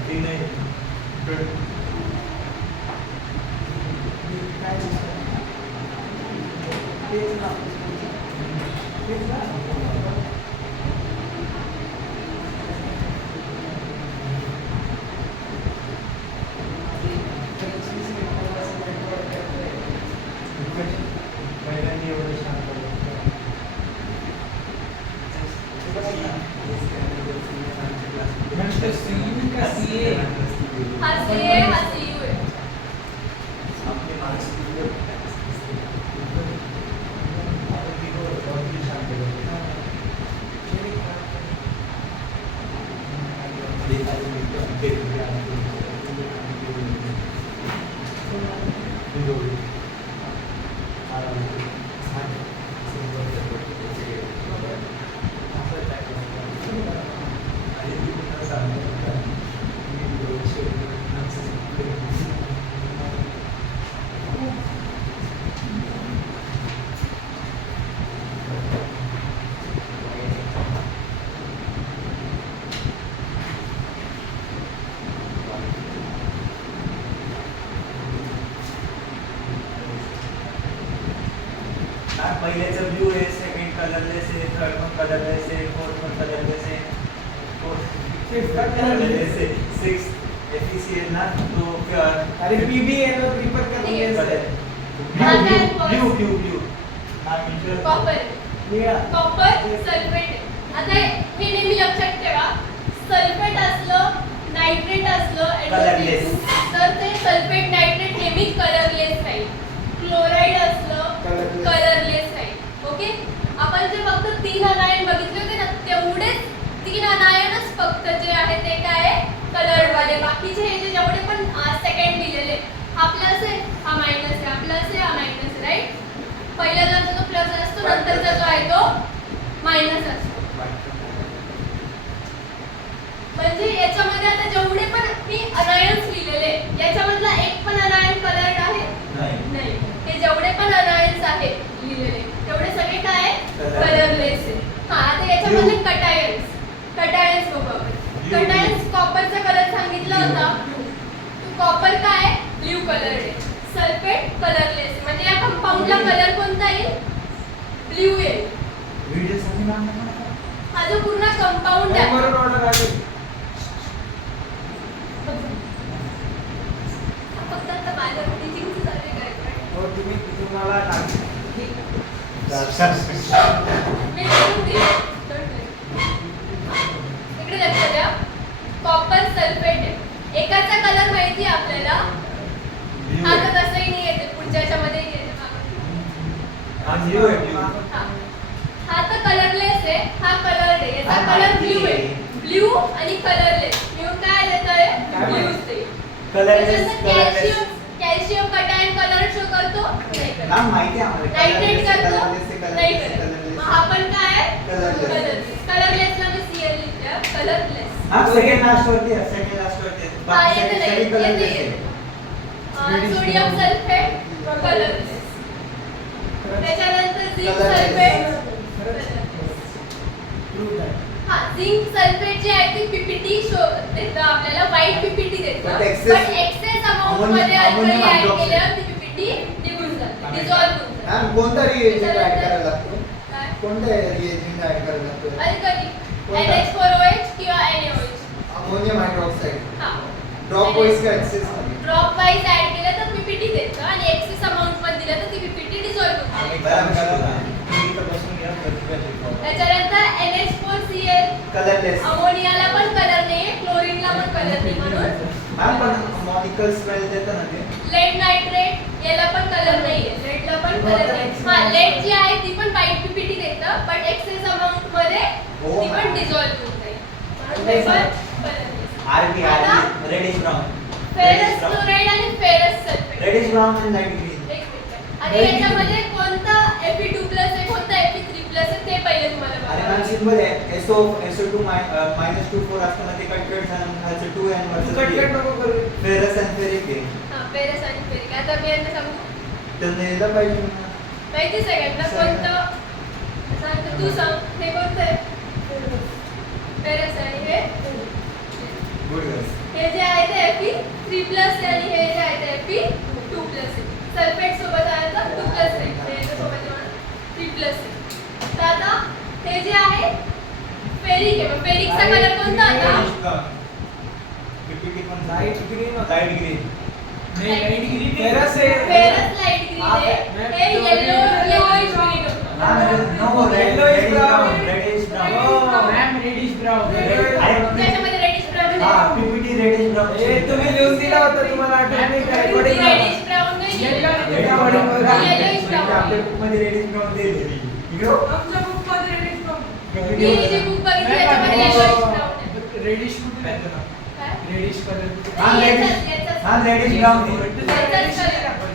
ती नाही काय दिसतं? तेच ना. तेच ना. पहिल्यांदा एवढं शांत नंतर CU का CA? हा CA हा CU आहे. आपले मार्क्स पहिल्याचं ब्लू आहे, सेकंड कलरलेस आहे, थर्ड पण कलरलेस आहे, फोर्थ पण कलरलेस आहे, Fifth पण कलरलेस आहे, सिक्स FECL ना तो अरे PB आहे ना, प्रिफर करते. ब्लू ब्लू ब्लू हा मीटर कॉपर निळा. Copper sulphate. आता हे नेहमी लक्षात ठेवा, सल्फेट असलं नायट्रेट असलं Colorless. तर ते सल्फेट नायट्रेट नेहमी कलरलेस राहील. क्लोराईड असलं Colorless. कलरलेस राहील. ओके, आपण जे फक्त 3 अनायन बघितले होते ना, तेवढेच 3 अनायनच फक्त जे आहे ते काय कलर्ड वाले. बाकीचे हे जे जेवढे पण सेकंड लिहिलेले, हा प्लस आहे हा मायनस आहे, हा प्लस आहे हा मायनस आहे, राईट. पहिल्याचा जो प्लस असतो, नंतरचा जो आहे तो मायनस असतो. म्हणजे याच्यामध्ये आता जेवढे पण मी अनायन्स लिहिलेले, याच्यामधला एक पण अनायन कलर्ड आहे नाही. हे जेवढे पण अनायन्स आहेत लिहिलेले, तेवढे सगळे काय आहे कलरलेस आहे. हा, आता याच्यामध्ये कटायन्स बघू आपण. कटायन्स कॉपरचा कलर सांगितला होता. कॉपर काय ब्ल्यू कलर आहे. सल्फेट कलरलेस, म्हणजे या कंपाऊंडला कलर कोणता येईल? ब्ल्यू येईल. व्हिडिओ साठी नाम हा जो पूर्ण कंपाऊंड आहे, बरोबर ऑर्डर आली. फक्त आता माझ्या टीचिंगचं चालू आहे काय. हो, तुम्हाला टाकली. मी लिहून दिले. इकडे लक्ष द्या. कॉपर सल्फेट आहे. एकाचा कलर माहिती आहे आपल्याला. हा तर तसंही नाही येते, पुढच्या याच्यामध्ये येते. ब्ल्यू आहे ब्ल्यू हा तर कलरलेस आहे, हा कलर आहे. याचा कलर ब्ल्यू आहे. ब्ल्यू आणि कलरलेस मिळून काय देत आहे? ब्ल्यूच ते. Colourless calcium calcium cation colour show करतो? नाही करत. नाम माहिती आहे आम्हाला. नायट्रेट करतो? कलरलेस नाही करत. मग हा पण काय आहे? कलरलेस. कलरलेसला मी CL लिहिलं. कलरलेस. हा सेकंड लास्ट वरती आहे, सेकंड लास्ट वरती आहे. हा येते बाकी नाही, सगळी कलरलेस येते, आहे. येते. Sodium sulphate colourless. त्याच्यानंतर झिंक Colorless. सल्फेट. Proof आहे. हा, झिंक सल्फेट जे आहे ते PPT शो देतं आपल्याला, व्हाईट PPT देतं. But पण excess- एक्सेस अमाउंट मध्ये अल्कली ammonium ऍड hydroxide. केल्यावर ती PPT निघून जाते, डिसॉल्व्ह होऊन जाते. मॅम कोणता रिएजंट ऍड करायला लागतो? काय? कोणता रिएजंट ऍड करायला लागतो? अल्कली कोणता? NH4OH किंवा NaOH. Ammonium hydroxide. हा, ड्रॉप वाईज का एक्सेस मध्ये? ड्रॉप वाईज ऍड केलं तर PPT देतं आणि एक्सेस अमाउंट मध्ये दिलं तर ती PPT डिसॉल्व्ह होते. आम्ही काम करा ना. तुम्ही इथं बसून घ्या, प्रतिभा शिकवा. त्याच्यानंतर NH4Cl. कलरलेस. अमोनियाला पण कलर नाही, क्लोरीनला पण कलर नाही, म्हणून मॅम पण मॉलिक्युल स्मेल देतं ना ते. लेड नायट्रेट याला पण कलर नाहीये, लेडला पण कलर नाही. हा, लेड जी आहे ती पण व्हाईट PPT देतं, पण एक्सेस अमाउंट मध्ये हो, ती पण मॅम. डिसॉल्व्ह होऊन जाईल. म्हणून ते पण colourless. RB reddish brown. Ferrous chloride आणि फेरस सल्फेट. रेडिश ब्राउन आणि लाईट ग्रीन. एक मिनिट. आता याच्यामध्ये कोणता Fe2+ आहे, कोणता Fe3+ आहे ते पहिले तुम्हाला अरे बघावं मॅम लागेल. सिंपल आहे. SO2 मायनस 2 4 असताना ते कट झालं खालचं 2n कट वरचं नको करू. फेरस आणि फेरिक आहे. हा फेरस आणि फेरिक. आता मी यांना सांगू त्यांना यायला पाहिजे ना. माहिती सगळ्यांना कोणतं सांग तू सांग हे कोणतं आहे फेरस आणि हे गुड गर्ल्स. हे जे आहे ते Fe3+ आहे आणि हे जे आहे ते Fe2+ आहे. सल्फेट सोबत आहे तर 2+ आहे. हे सोबत आहे 3+ आहे. तर आता हे जे आहे फेरिक आहे. मग फेरिकचा कलर कोणता आता? PPT पण लाईट ग्रीन होता. Light green. नाही लाईट ग्रीन फेरस आहे. फेरस लाईट ग्रीन आहे. हे येलोइश ग्रीन होतं. No Yellowish brown. रेडिश हो ब्राउन. Ma'am reddish brown. त्याच्यामध्ये रेडिश ब्राऊन हा आहे. PPT reddish brown. हे तुम्ही लिहून दिला होता तुम्हाला आठवत नाही का recording ला? रेडिश ब्राऊन नाही Yellow आहे. आणि recording बघा. Yellowish brown. आपल्या बुक मध्ये रेडिश ब्राउन दिलेली. इकडे आमच्या book मध्ये रेडिश ब्राऊन. मी जी बुक बघितली त्याच्यामध्ये येलोइश ब्राऊन आहे. रेडिश कुठे येतं ना? काय? Reddish colour. हा याचाच- हा रेडिश ब्राउन आहे. याचाच color.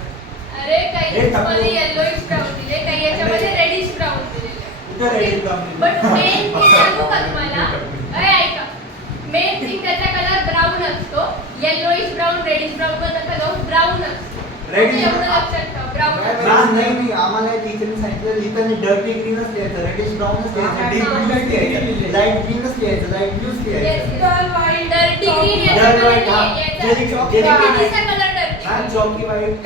अरे काही हे तपलं. मध्ये येलोइश ब्राऊन दिले काही याच्यामध्ये रेडिश ब्राऊन दिलेले कुठं रेडिश ब्राउन दिले? बट मेन थिंग सांगू का तुम्हाला अरे ऐका मेन थिंग त्याचा कलर ब्राऊन असतो येलोइश ब्राऊन रेडिश ब्राऊन मध्ये त्याचा कलर ब्राऊन असतो Reddish- एवढं लक्षात ठेवा ब्राऊन नाही आम्हाला टीचरने सांगितलं लिहिताना डर्टी ग्रीनच लिहायचं रेडिश ब्राऊनच लिहायचं डीप ब्लूच लिहायचं लाईट ग्रीनच लिहायचं लाईट ब्लूच लिहायचं डर्टी ग्रीन Dull याचा white, हा. कलर Jelly- PPT चा कलर डर्टी हा चॉकी वाईट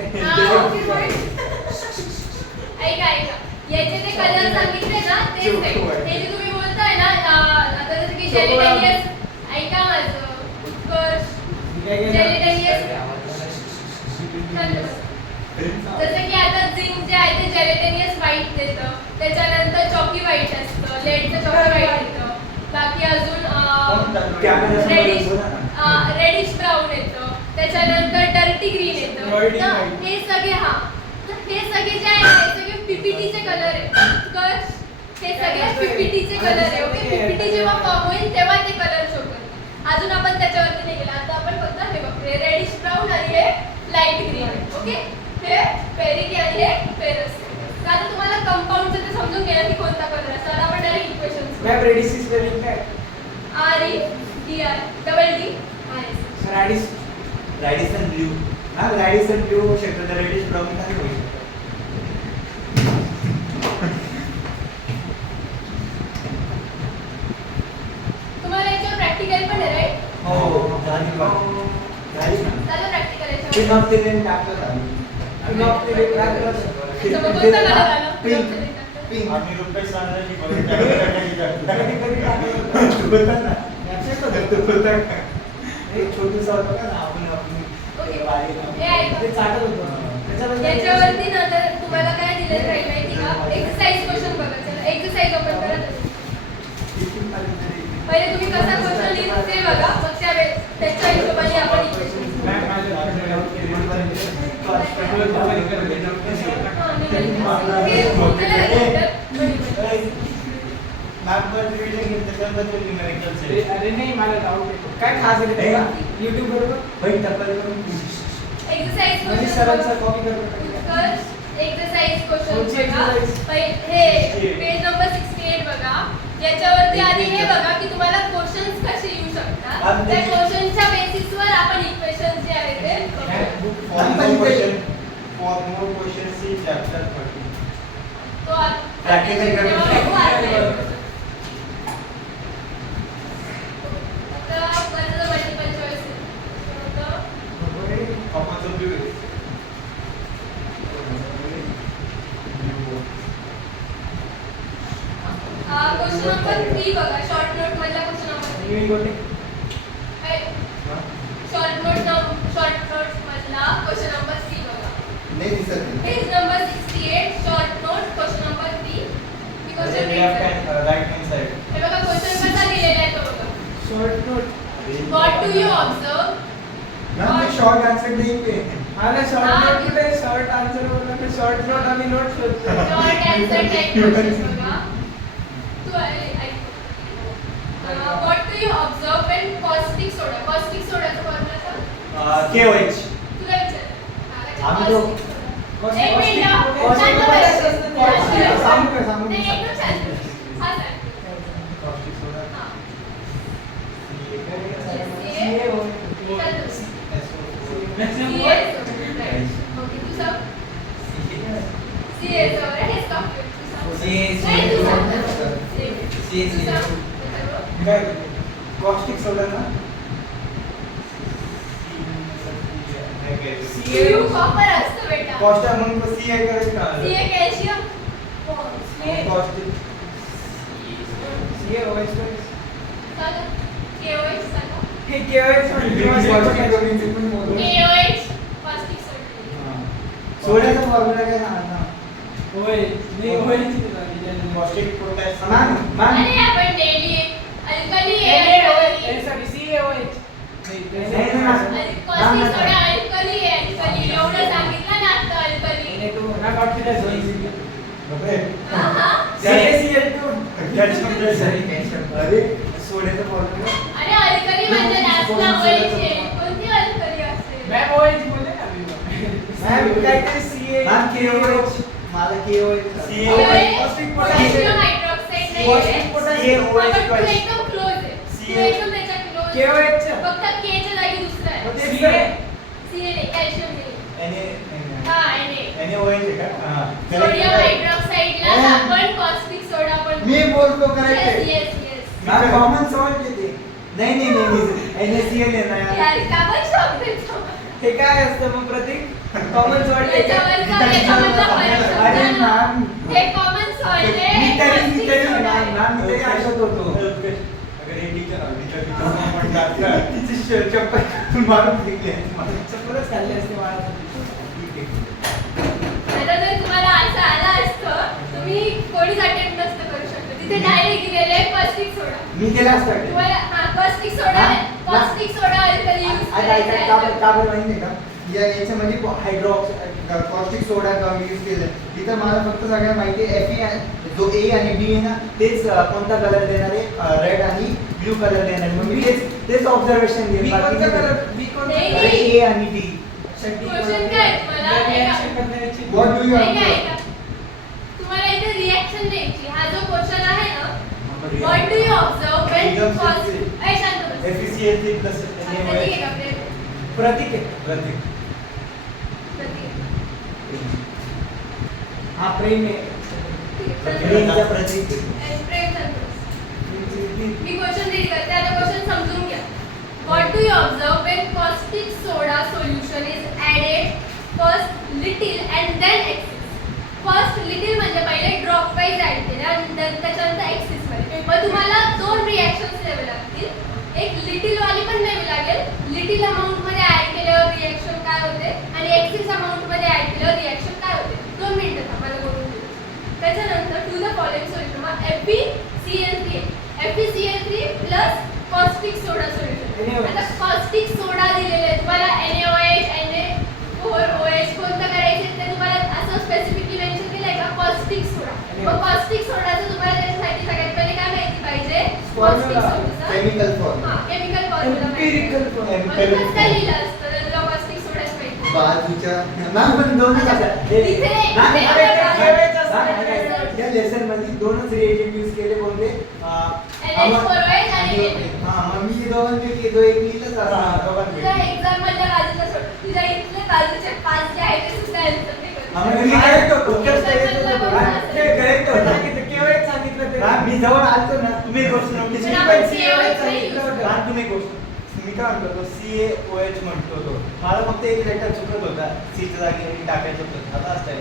ऐका ऐका याचे ते कलर सांगितले ना तेच Chocolate. आहे हे जे तुम्ही बोलताय ना आता जसं की जेलिटेनियस ऐका माझं उत्कर्ष जेलिटेनियस जसं की आता झिंक जे आहे ते जेलिटेनियस व्हाईट देतं त्याच्यानंतर चॉकी व्हाईट असतं लेडचं चॉकी व्हाईट येतं बाकी अजून रेडिश रेडिश ब्राऊन येतं त्याच्यानंतर डर्टी ग्रीन येतं Dirty तर white. हे सगळे हा तर हे सगळे जे आहे हे सगळे पीपीटीचे कलर आहे उत्कर्ष हे सगळे पीपीटीचे कलर आहे ओके पीपीटी जेव्हा फॉर्म होईल तेव्हा ते कलर शो करतील अजून आपण त्याच्यावरती नाही गेला आता आपण फक्त हे बघतो रेडिश ब्राऊन आणि हे लाईट ग्रीन ओके हे फेरिक आणि हे फेरस तर आता तुम्हाला कंपाऊंडचं ते समजून घ्या की कोणता कलर असतो आता आपण direct equations ma'am reddish is spelling काय? REDISS रॅडिश रॅडिसन ब्ल्यू हा रॅडिसन ब्ल्यू होऊ शकतो तर रेडिश ब्राऊन नाही होऊ शकतो तुम्हाला याच्यावर प्रॅक्टिकल पण आहे राईट हो झाली ना झालं प्रॅक्टिकल ते याच्यावर मग ते लेन टाकलं आम्ही मग आपले वेगळं अच्छा, मग कोणता कलर आला पिंक कधी पिंक आम्ही रुपेश सांगला की कधी टाकलं. तू बोलता ना तू बोलता का एक छोटूसा होता का ना आपण ओके. आपण हे ऐका. ते चाटत होतं. त्याच्याबद्दल याच्यावरती ना तर तुम्हाला काय दिलेलं राहील माहिती का एक्सरसाइज क्वेश्चन बघा चला एक्सरसाइज आपण करत पहिले तुम्ही कसा क्वेश्चन लिहित ते बघा मग त्याच्या हिशोबाने आपण इक्वेशन मॅम माझ्या अरे नाही मला डाऊट येतो काय खास आहे ते YouTube बरोबर एक्सरसाइज म्हणजे सरांचा कॉपी करतो एक्सरसाइज क्वेश्चन कोणची बघा exercise? हे पेज नंबर 68 बघा याच्यावरती आधी हे बघा की तुम्हाला क्वेश्चन्स कसे येऊ शकतात त्या क्वेश्चनच्या बेसिसवर आपण इक्वेशन जे आहे ते तो Practical करून मल्टिपल चॉईस क्वेश्चन नंबर 3 बघा शॉर्ट नोट मधला क्वेश्चन नंबर 3 शॉर्ट नोट मधला क्वेश्चन नंबर 3 बघा नाही दिसत page number 68 short note question number 3 मी क्वेश्चन राईट हँड साइड हे बघा क्वेश्चन कसा दिलेला आहे तो बघा short note what do you observe short answer नहीं पे आला शॉर्ट नोट कुठे शॉर्ट आन्सर बोलला तर शॉर्ट नोट आणि नोट शोधतो शॉर्ट आन्सर टाइप क्वेश्चन बघा तू ऐक what do you observe when caustic सोडाचा फॉर्म्युला सांग KOH तुला विचार आम्ही तो एक मिनिट कॉस्टिक शांत बस. सांगू का नाही, एकदम शांत. ओके तू सांग CS वर हेच कॉम्प्युटर तू सांग CS नाही तू सांग CS तू सांग काय कॉस्टिक सोडा ना CU कॉपर असतं बेटा कॉस्ट म्हणून सी आहे करायचं का CA कॅल्शियम कॉस्टिक सांगा KOH सांगा KOH कॉस्टिक सोडा सोड्याचा फॉर्म्युला काय सांगा कॉस्टिक पोटॅश मॅम अरे आपण डेली अल्कली कॉस्टिक सोडा अल्कली एवढं सांगितलं ना आता अल्कली अरे सोड्याचा फॉर्म्युला अरे अल्कली म्हणजे नाचला वळीचे कोणती अल्कली असते मॅम KOH मला KOH पोटॅशियम हायड्रॉक्साईड नाही CaOH एकदम क्लोज आहे तू एकदम त्याच्या क्लोज KOH फक्त K च्या जागी दुसरा आहे CA नाही कॅल्शियम नाही हा सोडियम हायड्रॉक्साईडला आपण कॉस्टिक सोडा पण मी बोलतो correct yes ma'am common salt येते नाही NaCl आहे ना यार का पण शॉक देतो हे काय असतं मग प्रतीक कॉमन सॉल्ट याच्यावरचा फरक अरे समजा ना. मॅम हे कॉमन सॉल्ट आहे मी caustic तरी soda आहे. मॅम मी तरी आशत होतो अगर हे टीचर तिची चप्पल मारून फेकली चप्पलच खाल्ली असते मला आता जर तुम्हाला असं आलं असतं तुम्ही कोणीच अटेम्प्ट नसतं करू शकत तिथे डायरेक्ट दिलेलं आहे कॉस्टिक सोडा मी केला असतं तुम्हाला हा कॉस्टिक सोडा कॉस्टिक सोडा अल्कली यूज करायचा आहे. का बरं माहिती आहे का याच्यामध्ये कॉस्टिक सोडा यूज केलं इथं मला फक्त सगळ्यांना माहिती आहे Fe जो A आणि B आहे ना तेच कोणता कलर देणार आहे रेड आणि ब्लू कलर देणार आहे मग मी तेच ऑब्झर्वेशन घेईन बाकी नाही. A आणि D क्वेश्चन काय आहे तुम्हाला What do you नाही, have? नाही, ऐका. तुम्हाला इथे रिएक्शन द्यायची हा जो क्वेश्चन आहे ना what do you observe when cost ऐ शांत बस FeCl3 प्लस आता ठीक आहे का प्रेम? प्रतीक आहे प्रतीक प्रतीक. हा प्रेम आहे ठीक आहे, प्रेमचा प्रतीक प्रेम शांत बस. मी क्वेश्चन रीड करते आता क्वेश्चन समजून घ्या what do you observe when caustic soda solution is added first little and then excess first little म्हणजे पहिले ड्रॉप वाईज ॲड केले आणि त्याच्यानंतर एक्सिस मध्ये मग तुम्हाला दोन रिॲक्शन्स द्यावे लागतील एक लिटिल वाली पण द्यावी लागेल लिटिल अमाऊंट मध्ये ॲड केल्यावर रिॲक्शन काय होते आणि एक्सिस अमाऊंट मध्ये ॲड केल्यावर रिॲक्शन काय होते 2 मिनिटं थांबायला बोलून देऊ त्याच्यानंतर टू द फॉलोइंग सोल्युशन मग FeCl3 plus caustic soda solution आता कॉस्टिक सोडा दिलेले आहे तुम्हाला NaOH Na4OH कोणतं करायचं ते तुम्हाला असं स्पेसिफिकली मेन्शन केलंय का कॉस्टिक सोडा मग कॉस्टिक सोडाचं तुम्हाला त्याच्यासाठी सगळ्यात पहिले काय माहिती पाहिजे कॉस्टिक सोडाचं केमिकल फॉर्म्युला हां केमिकल फॉर्म्युला Empirical formula. म्हणूनच काय लिहिलं असतं तर तुला कॉस्टिक सोडाच माहिती बाजूच्या मॅम पण दोनच असतात तिथे या लेसन मध्ये दोनच रिएजंट यूज केले कोणते NH4OH आणि Na. हा मग मी हे दोघांपैकी तो एक लिहिलंच असणार. तुझ्या एक्झाम मधल्या बाजूला सोड तुझ्या इथले बाजूचे 5 जे आहेत ते सुद्धा आन्सर नाही करू हा, मग मी correct होतो. उत्तर सांगितलं बघ. ते correct होतं. केवळ सांगितलं ते हा, मी जवळ आलतो ना तुम्ही क्वेश्चन नोटीस पण केली आपण पाहिजे. COH नाही use होतं. हा, तुम्ही क्वेश्चन मी काय म्हणतो तो CaOH म्हणतो तो मला फक्त एक लेटर चुकत होता सीच्या जागी टाकायचं होतं आता असं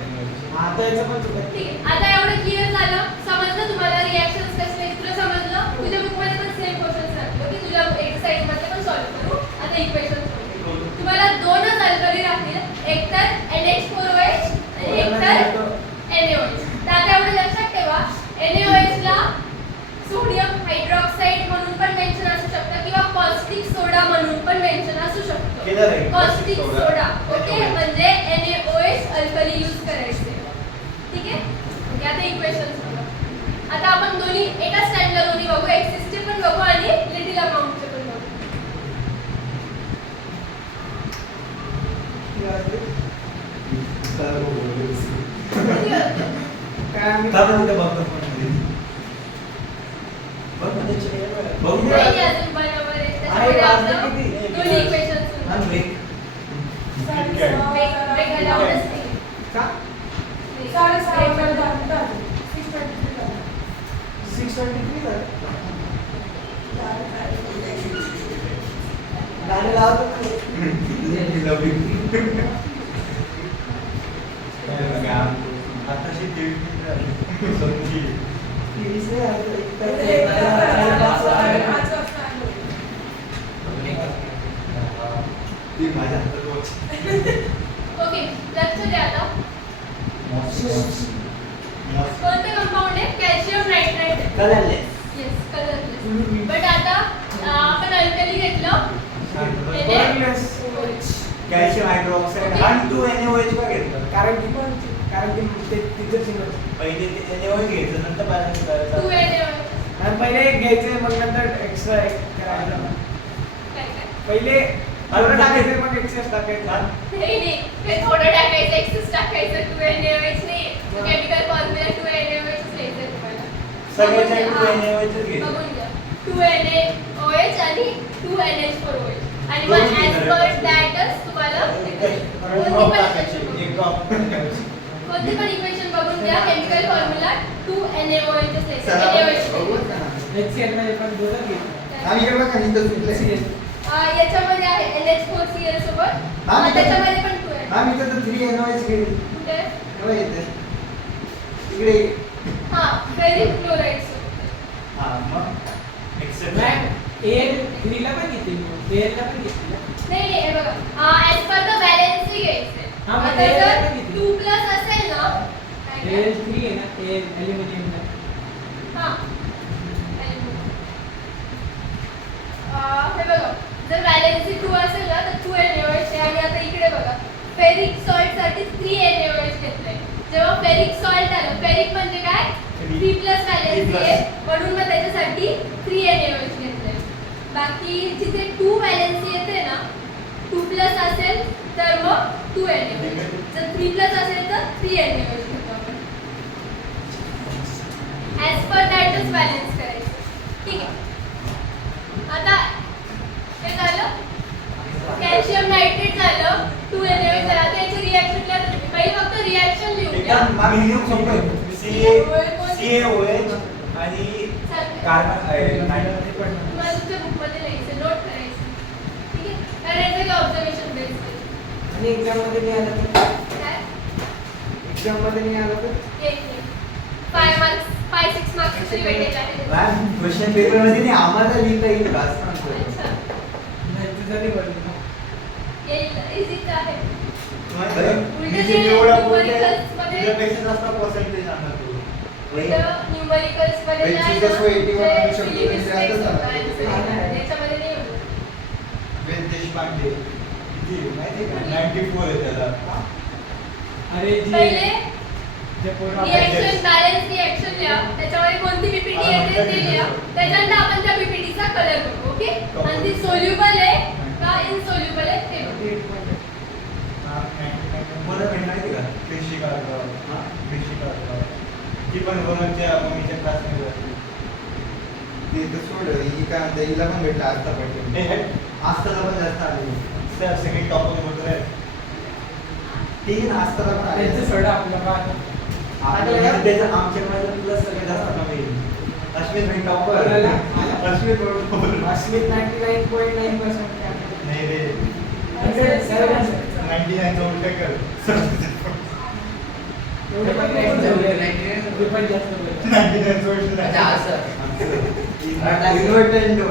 आता याचं पण चुकत ठीक आहे आता एवढं क्लिअर झालं समजलं तुम्हाला रिॲक्शन्स कसे आहेत तुला समजलं तुझ्या बुक मध्ये पण सेम क्वेश्चन्स राहतो की तुला एक्सरसाइज मध्ये पण सॉल्व्ह करू आता इक्वेशन तुम्हाला दोनच अल्कली राहतील एक तर NH4OH आणि एक तर NaOH तर आता एवढं लक्षात ठेवा NaOH ला सोडियम हायड्रॉक्साईड म्हणून पण मेन्शन असू शकतं किंवा कॉस्टिक सोडा म्हणून पण मेन्शन असू केलं शकतं रे, कॉस्टिक caustic सोडा soda. ओके म्हणजे NaOH अल्कली यूज करायचे ठीक आहे ओके आता इक्वेशन्स बघा आता आपण दोन्ही एका स्टँडला दोन्ही बघू एक्सिसचे पण बघू आणि लिटिल अमाऊंटचे पण बघू काय आम्ही का पण तिथे बघतो फोनमध्ये. बघ ना त्याच्याकडे बघ. बघू नाही ना. अजून बरोबर आहे आहे, त्याच्यामुळे वाजले आपलं किती? दोन्ही इक्वेशन्स हा, break. ब्रेक अलाउडच नाही. का? गाणं लावतो का? आताशी समजी ती माझ्या हातात watch. ओके, लक्ष द्या आता. कोणतं कंपाऊंड आहे? Calcium nitrate. Colourless. Yes, colourless. But आता आपण अल्कली घेतलं. कॅल्शियम हायड्रोक्साईड आणि 2NaOH का घेतलं? कारण की ते तिथेच येणार. पहिले ते NaOH घ्यायचं नंतर बॅलन्स करायचा. 2NaOH. आणि पहिले एक घ्यायचे मग नंतर एक्स्ट्रा एक करायचं. काय काय? पहिले थोडं टाकायचं मग एक्सेस टाकायचं. नाही, हे थोडं टाकायचं, एक्सेस टाकायचं. 2NaOH नाही. केमिकल फॉर्म्युला 2NaOH च लिहायचं तुम्हाला. सगळ्याच्या बघून घ्या. 2NaOH च घ्यायचं. बघून घ्या. 2NaOH आणि 2NH4OH. आणि मग दोन ॲज घेणार पर आहे. दॅटच तुम्हाला ड्रॉप टाकायचे. एक ड्रॉप कोणती पण इक्वेशन बघून घ्या. केमिकल फॉर्म्युला 2NaOH च लिहायचं. चला, NaOH बघू लिहायचं. ना. HCl मध्ये पण दोनच घेतलं. आम्ही इकडे बघा, इथं सुटलंय. याच्यामध्ये आहे NH4Cl सोबत. हा, मी त्याच्यामध्ये पण 2 आहे. आम्ही तर 3NaOH घेईल. कुठे? तेव्हा येते. इकडे हा, फेरिक क्लोराईड सोबत. हा मग एक्सेप्ट AL3 ला पण घेतली. AL ला पण घेतली. नाही नाही, हे बघा. ॲज पर द बॅलन्स घ्यायचंय. हा, मग आता ते जर पण किती? 2+ असेल ना, काय काय? AL3 आहे ना, AL ॲल्युमिनियमला. हा. हे बघा, जर व्हॅलेन्सी 2 असेल ना तर 2NaOH आहे. आणि आता इकडे बघा, फेरिक सॉल्ट साठी 3NaOH घेतलंय. जेव्हा फेरिक सॉल्ट आलं, फेरिक म्हणजे काय? 3+ व्हॅलेन्सी आहे, म्हणून मग त्याच्यासाठी 3NaOH घेतलंय. बाकी जिथे 2 व्हॅलेन्सी येते ना, 2+ असेल तर मग 2NaOH. जर 3+ असेल तर 3NaOH घेतो आपण. ॲज पर दॅटच बॅलन्स करायचं. ठीक आहे. आता हे झालं, कॅल्शियम नायट्रेट झालं, 2NaOH झालं. त्याची रिॲक्शन लिहा तुम्ही. पहिले फक्त रिॲक्शन लिहून घ्या. CaOH आणि कार्बन नायट्रेट. तुम्हाला तुमच्या बुकमध्ये लिहायचं, नोट करायचं. ठीक आहे. करायचं का ऑब्झर्वेशन बेस करून. आणि एक्झाममध्ये नाही आलं तर काय? एक्झाममध्ये नाही आलं तर 5 मार्क्स, 5-6 मार्क्स तरी भेटेल आहे. मॅम क्वेश्चन पेपर मध्ये नाही, आम्हाला लिहिता येईल का असं सांगतोय. अच्छा, नाही तुझं नाही पडलं. येईल, इझीच आहे. मी जे एवढा बोलतोय त्यापेक्षा जास्त पर्सेंटेज आणणार तू. न्यूमरिकल्स मध्ये When नाही Jesus ना, were 81 ते आणि शब्द silly म्हणजे mistakes आता झालं. होतात. त्याच्यामध्ये नाही होत. वेद देशपांडे किती आहे माहिती आहे का? 94 आहे त्याला. अरे जी पहिले जे पोरं रिॲक्शन, बॅलन्स रिॲक्शन लिहा. त्याच्यामध्ये कोणती पीपीटी येते ते लिहा. त्याच्यानंतर आपण त्या पीपीटीचा कलर करू. ओके. आणि ती सोल्युबल आहे का इनसोल्युबल आहे ते बघू. मला भेट माहिती का? कृषी काळगाव. कृषी काळगाव. ती पण वरच्या मम्मीच्या क्लासमध्ये जाते. ते तर सोड, ही काय म्हणते, हिला पण भेटलं आस्था पडले. हे आस्थाला पण जास्त आले. सर सगळे टॉपर होत आहेत. ठीक आहे ना, आस्थाला पण आले. त्यांचं सोडा आपलं बाळ. आणि त्याचं आमच्याकडे प्लस सगळे जास्त नव्हे. अश्विन भेट टॉपर. अश्विन बरोबर. अस्मित 99.9% नाही रे. 99 चा उलटा कर. एवढे पण नाही ठेवले. ते पण जास्त बोलले. 99 चा उलटा अच्छा, असं. इन्व्हर्टेंडो.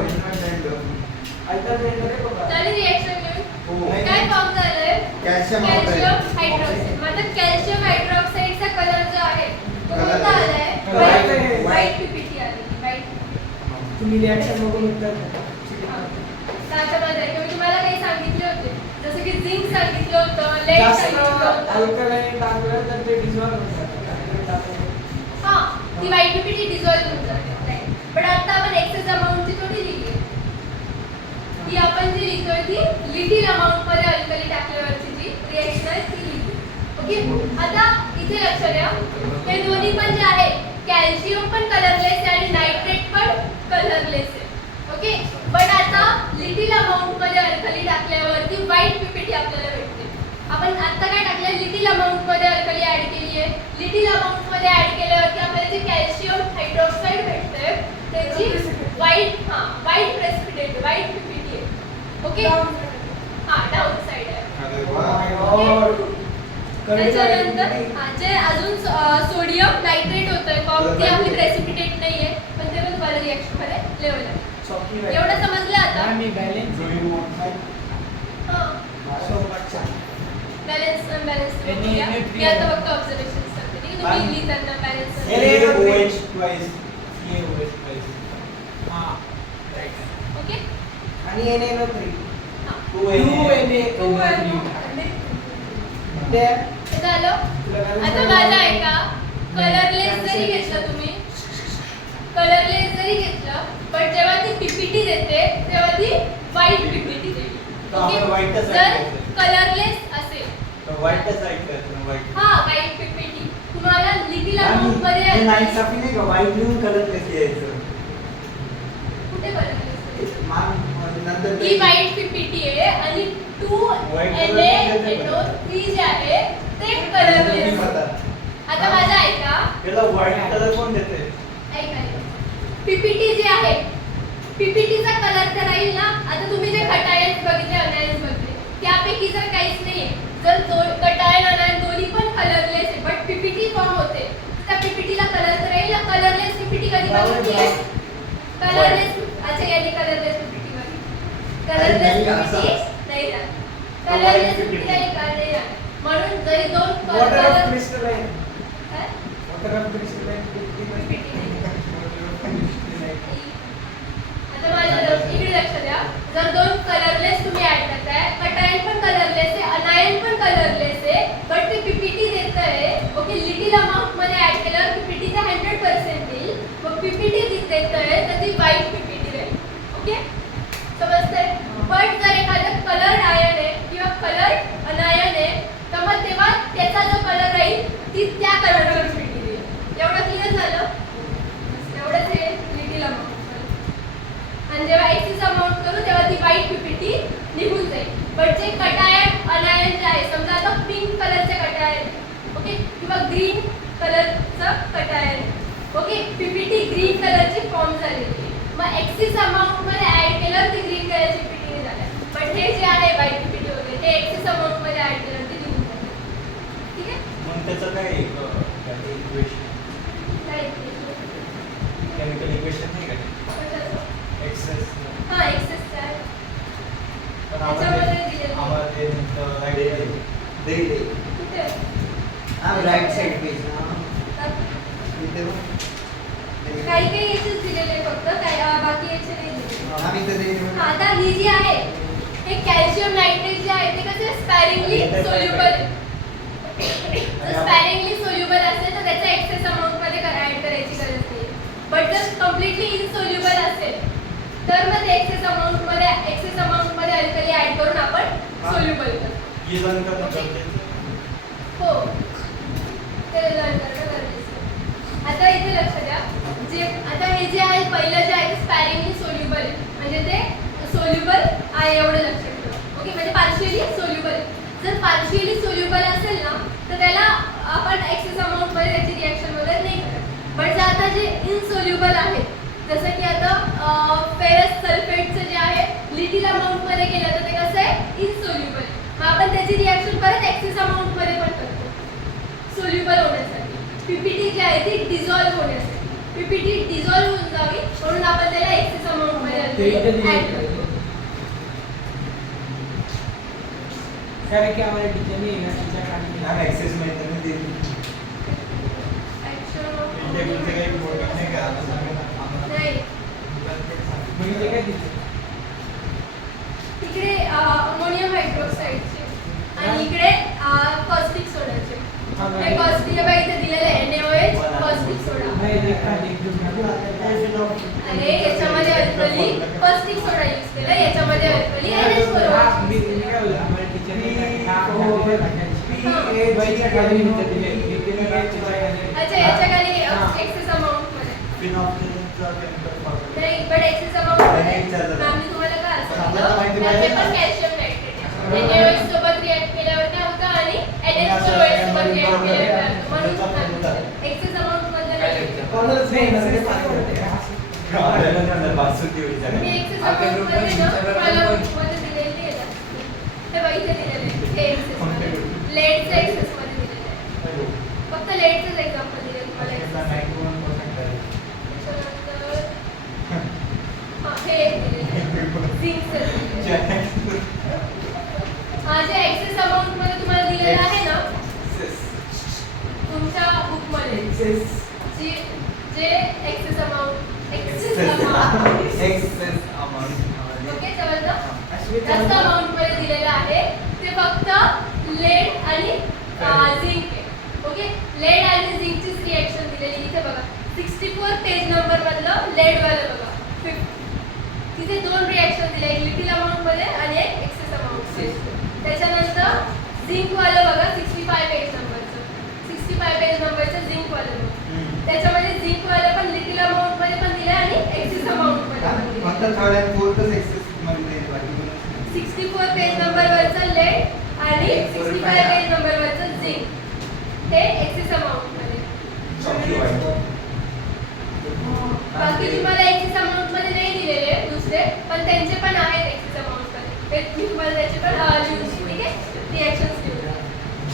अल्टरनेट रे बाबा. झाली रिॲक्शन घेऊन. हो. काय फॉर्म झालंय? Calcium calcium hydroxide. मग आता कॅल्शियम हायड्रॉक्साईडचा कलर जो आहे तो Color कोणता आहे. आलाय? White आहे. व्हाईट पीपीटी आली. व्हाईट. तुम्ही रिॲक्शन बघून उत्तर त्याच्यामध्ये किंवा तुम्हाला काही सांगितले होते, जसं की झिंक सांगितलं होतं, लेड जास्त सांगितलं होतं. अल्कलाईन टाकलं तर ते डिझॉल्व होतात. हा, ती व्हाईट पीपीटी डिझॉल्व होऊन जाते. पण आता आपण एक्सेस अमाऊंटची थोडी लिहिली आहे. ती आपण जी लिहितोय ती लिटिल अमाऊंट मध्ये अल्कली टाकल्यावरची जी रिएक्शन आहे ती लिहिली. ओके. आता इथे लक्ष द्या, हे दोन्ही पण जे आहे, कॅल्शियम पण कलरलेस आहे आणि नायट्रेट पण कलरलेस आहे. ओके. पण आता लिटिल अमाऊंट मध्ये अल्कली टाकल्यावरती व्हाईट पीपीटी आपल्याला भेटते. लिटिल अमाउंट मध्ये ऍड केल्यावरती आपल्याला जे कॅल्शियम हायड्रॉक्साईड भेटतंय त्याची व्हाईट प्रेसिपिटेट व्हाईट पीपीटी आहे. ओके हा डाऊन साइड आहे. अरे वा. त्याच्यानंतर जे अजून सोडियम नायट्रेट होतंय ती आपली प्रेसिपिटेट नाहीये पण ते पण तुम्हाला रिएक्शन मध्ये लेवल आहे. एवढं समजलं आता. मी बॅलन्स बॅलन्स अनबॅलन्स Any मी आता फक्त ऑब्झर्वेशन करते की तुम्ही लिहिताना balance CaOH twice. CaOH twice. हां राईट ओके आणि NaNO3 हा 2Na. ते हे झालं. आता माझा ऐका कलरलेस जरी घेतलं तुम्ही कलरलेस जरी घेतलं पण जेव्हा ती पीपीटी देते तेव्हा ती व्हाईट पीपीटी देते. तर आपण white च जर घ्यायचं. कलरलेस असेल तर white च side करायचं, white. हा व्हाईट पीपीटी तुम्हाला लिटिल अमाउंट मध्ये नाईन्साफी नाही का वाईट लिहून कलर कशी यायचं कुठे कलरलेस नंतर ही व्हाईट पीपीटी आहे आणि 2NaNO3 जे आहे ते कलरलेस. आता माझा ऐका त्याला white color कोण देते? ऐका पीपीटी जे आहे पीपीटीचा कलर तर राहील ना. आता तुम्ही जे कटायन्स बघितले अनायन्स बघितले त्यापैकी जर काहीच नाहीये जर कटायन अनायन दोन्ही पण कलरलेस आहे बट पीपीटी फॉर्म होते त्या पीपीटीला कलर तर राहील ना. कलरलेस पीपीटी कधी बघितली आहे? कलरलेस अच्छा यानी कलरलेस पीपीटी बघितली. कलरलेस पीपीटी नाही राहत. कलरलेस पीपीटी नाही राहत. म्हणून जरी दोन वॉटर ऑफ कलर क्रिस्टलाइन काय वॉटर ऑफ क्रिस्टलाइन पीपीटी नाही. आता माझ्या इकडे लक्ष द्या. जर दोन कलरलेस तुम्ही ऍड करताय कटायन पण कलरलेस आहे अनायन पण कलरलेस आहे बट ते पीपीटी देत आहे. ओके लिटिल अमाउंट मध्ये ऍड केल्यावर पीपीटीचा 100% येईल. मग पीपीटी देत आहे तर ती व्हाईट पीपीटी राहील. ओके समजतंय. पण जर एखादं कलर आयन आहे किंवा कलर अनायन आहे तर मग तेव्हा त्याचा जो कलर राहील ती त्या कलरवर पीपीटी देईल. एवढं क्लिअर झालं. एवढंच आहे लिटिल अमाउंट. आणि जेव्हा एक्सेस अमाउंट करू तेव्हा ती व्हाईट पीपीटी निघून जाईल. बट जे कटायन अनायन जे आहे समजा आता पिंक कलरचे कटायन ओके किंवा ग्रीन कलरचं कटायन ओके पीपीटी ग्रीन कलरची फॉर्म झालेली आहे. मग एक्सेस अमाउंट मध्ये ऍड केलं ती ग्रीन कलरची पीपीटी झाली. बट हे जे आहे व्हाईट पीपीटी वगैरे ते एक्सेस अमाउंट मध्ये ऍड केलं ती निघून जाईल. ठीक आहे मग त्याचं काय इक्वेशन काय केमिकल इक्वेशन नाही का एक्सेस हा एक्सेस काय पण त्याच्यामध्ये दिलेलं आहे. आम्हाला ते दे कुठे राईट साइड पेज काही काही याचेच दिलेले फक्त काही बाकी याचे नाही दिलेले. आम्ही तर ते आता ही जी आहे हे कॅल्शियम नायट्रेट जे आहे ते कसं स्पॅरिंगली सोल्युबल स्पॅरिंगली सोल्युबल असेल तर त्याचा एक्सेस अमाउंट मध्ये ऍड करायची गरज नाही. बट जर कम्प्लिटली इनसोल्युबल असेल तर मग ते एक्सेस अमाउंट मध्ये अल्कली ऍड करून आपण सोल्युबल करतो. ये रन करणं गरजेचं हो ते लर्न करणं गरजेचं आहे. आता इथे लक्ष द्या जे आता हे जे आहे पहिलं जे आहे ते स्पॅरिंगली सोल्युबल आहे म्हणजे ते सोल्युबल आहे एवढं लक्षात ठेवा. ओके म्हणजे पार्शियली सोल्युबल. जर पार्शियली सोल्युबल असेल ना तर त्याला आपण एक्सेस अमाउंट मध्ये त्याची रिएक्शन वगैरे नाही करत. बट जर आता जे इनसोल्युबल आहेत जसं की आता फेरस सल्फेटचं जे आहे लिटिल अमाउंट मध्ये केलं तर ते कसं आहे इनसोल्युबल. मग आपण त्याची रिएक्शन परत एक्सेस अमाउंट मध्ये पण करतो सोल्युबल होण्यासाठी. पीपीटी जी आहे ती डिझॉल्व्ह होण्यासाठी. पीपीटी डिझॉल्व्ह होऊन जावी म्हणून आपण त्याला एक्सेस अमाउंट मध्ये ऍड करतो. कारण की आम्हाला टीचरने इंग्लिशच्या खाली आम्ही एक्सेस माहिती नाही दिली. इंटेग्रलचं काही प्रोटीन नाही का आता सांगा ना आम्हाला. नाही म्हणजे काय दिलं तिकडे अमोनियम हायड्रोक्साईडचे आणि इकडे कॉस्टिक सोडाचे. हे कॉस्टिक बाई इथे दिलेलं आहे NaOH कॉस्टिक सोडा. नाही ते खाली एकदम अरे याच्यामध्ये अल्कली कॉस्टिक सोडा यूज केला याच्यामध्ये अल्कली NH4OH. मी काय बोलतो आम्हाला टीचरने बाईच्या खाली दिले अच्छा याच्या खाली एक्सेस अमाउंट मध्ये फिनॉक्सिलचं chemical वापरलं. नाही पण एक्सेस अमाउंट मध्ये नाही विचारलं. आम्ही तुम्हाला काय आपल्याला माहिती सांगितलं पाहिजे त्याचे पण ना. कॅल्शियम नायट्रेट NaOH सोबत रिएक्ट केल्यावर काय होतं आणि NH4OH सोबत रिएक्ट केल्यावर काय होतं म्हणून कॉर्नरच नाही, नाही नाही, बासुंदी होईल मी सगळं. एक्सेस आपल्या अमाउंट ग्रुपमध्ये मध्ये ना विचारलं कॉलम पण- मध्ये दिलेली आहे ना. हे बघा इथे दिलेलं आहे. हे एक्सेस मध्ये. लेटचं एक्सेस मध्ये दिलेलं आहे. फक्त लेटचंच एक्झाम्पल दिले तुम्हाला त्याचा एक्सेस. 91% आहे. त्याच्यानंतर हा हे एक दिलेलं आहे. झिंकचं दिलेलं आहे. हा जे एक्सेस अमाउंट मध्ये तुम्हाला दिलेलं आहे ना तुमच्या बुक मध्ये जे एक्सेस अमाउंट ओके त्यावरनं जास्त अमाउंट मध्ये दिलेलं आहे ते फक्त लेड आणि झिंक आहे. ओके लेड आणि झिंकचीच रिएक्शन दिलेली इथे बघा 64 पेज नंबर मधलं लेड वालं बघा 50. तिथे दोन रिएक्शन दिले एक लिटिल अमाउंट मध्ये आणि एक एक्सेस अमाउंट मध्ये. त्याच्यानंतर झिंक वालं बघा 65 पेज नंबरचं 65 पेज नंबरचं झिंक वालं बघा. त्याच्यामध्ये झिंक वालं पण लिटिल अमाउंट मध्ये पण दिलं आणि एक्सेस अमाउंट मध्ये पण दिलं. फक्त थर्ड आणि फोर्थच एक्सेस मध्ये दिले बाकी 64 पेज नंबरवरचं लेड आणि 65 पेज नंबरवरचं झिंक हे एक्सेस अमाउंट मध्ये. चॉकी वाईट. बाकी तुम्हाला एक्सेस अमाउंट मध्ये नाही दिलेले दुसरे पण त्यांचे पण आहेत एक्सेस अमाउंट मध्ये. ते मी तुम्हाला त्याचे पण लिहून ठीक आहे रिएक्शन्स लिहून द्या.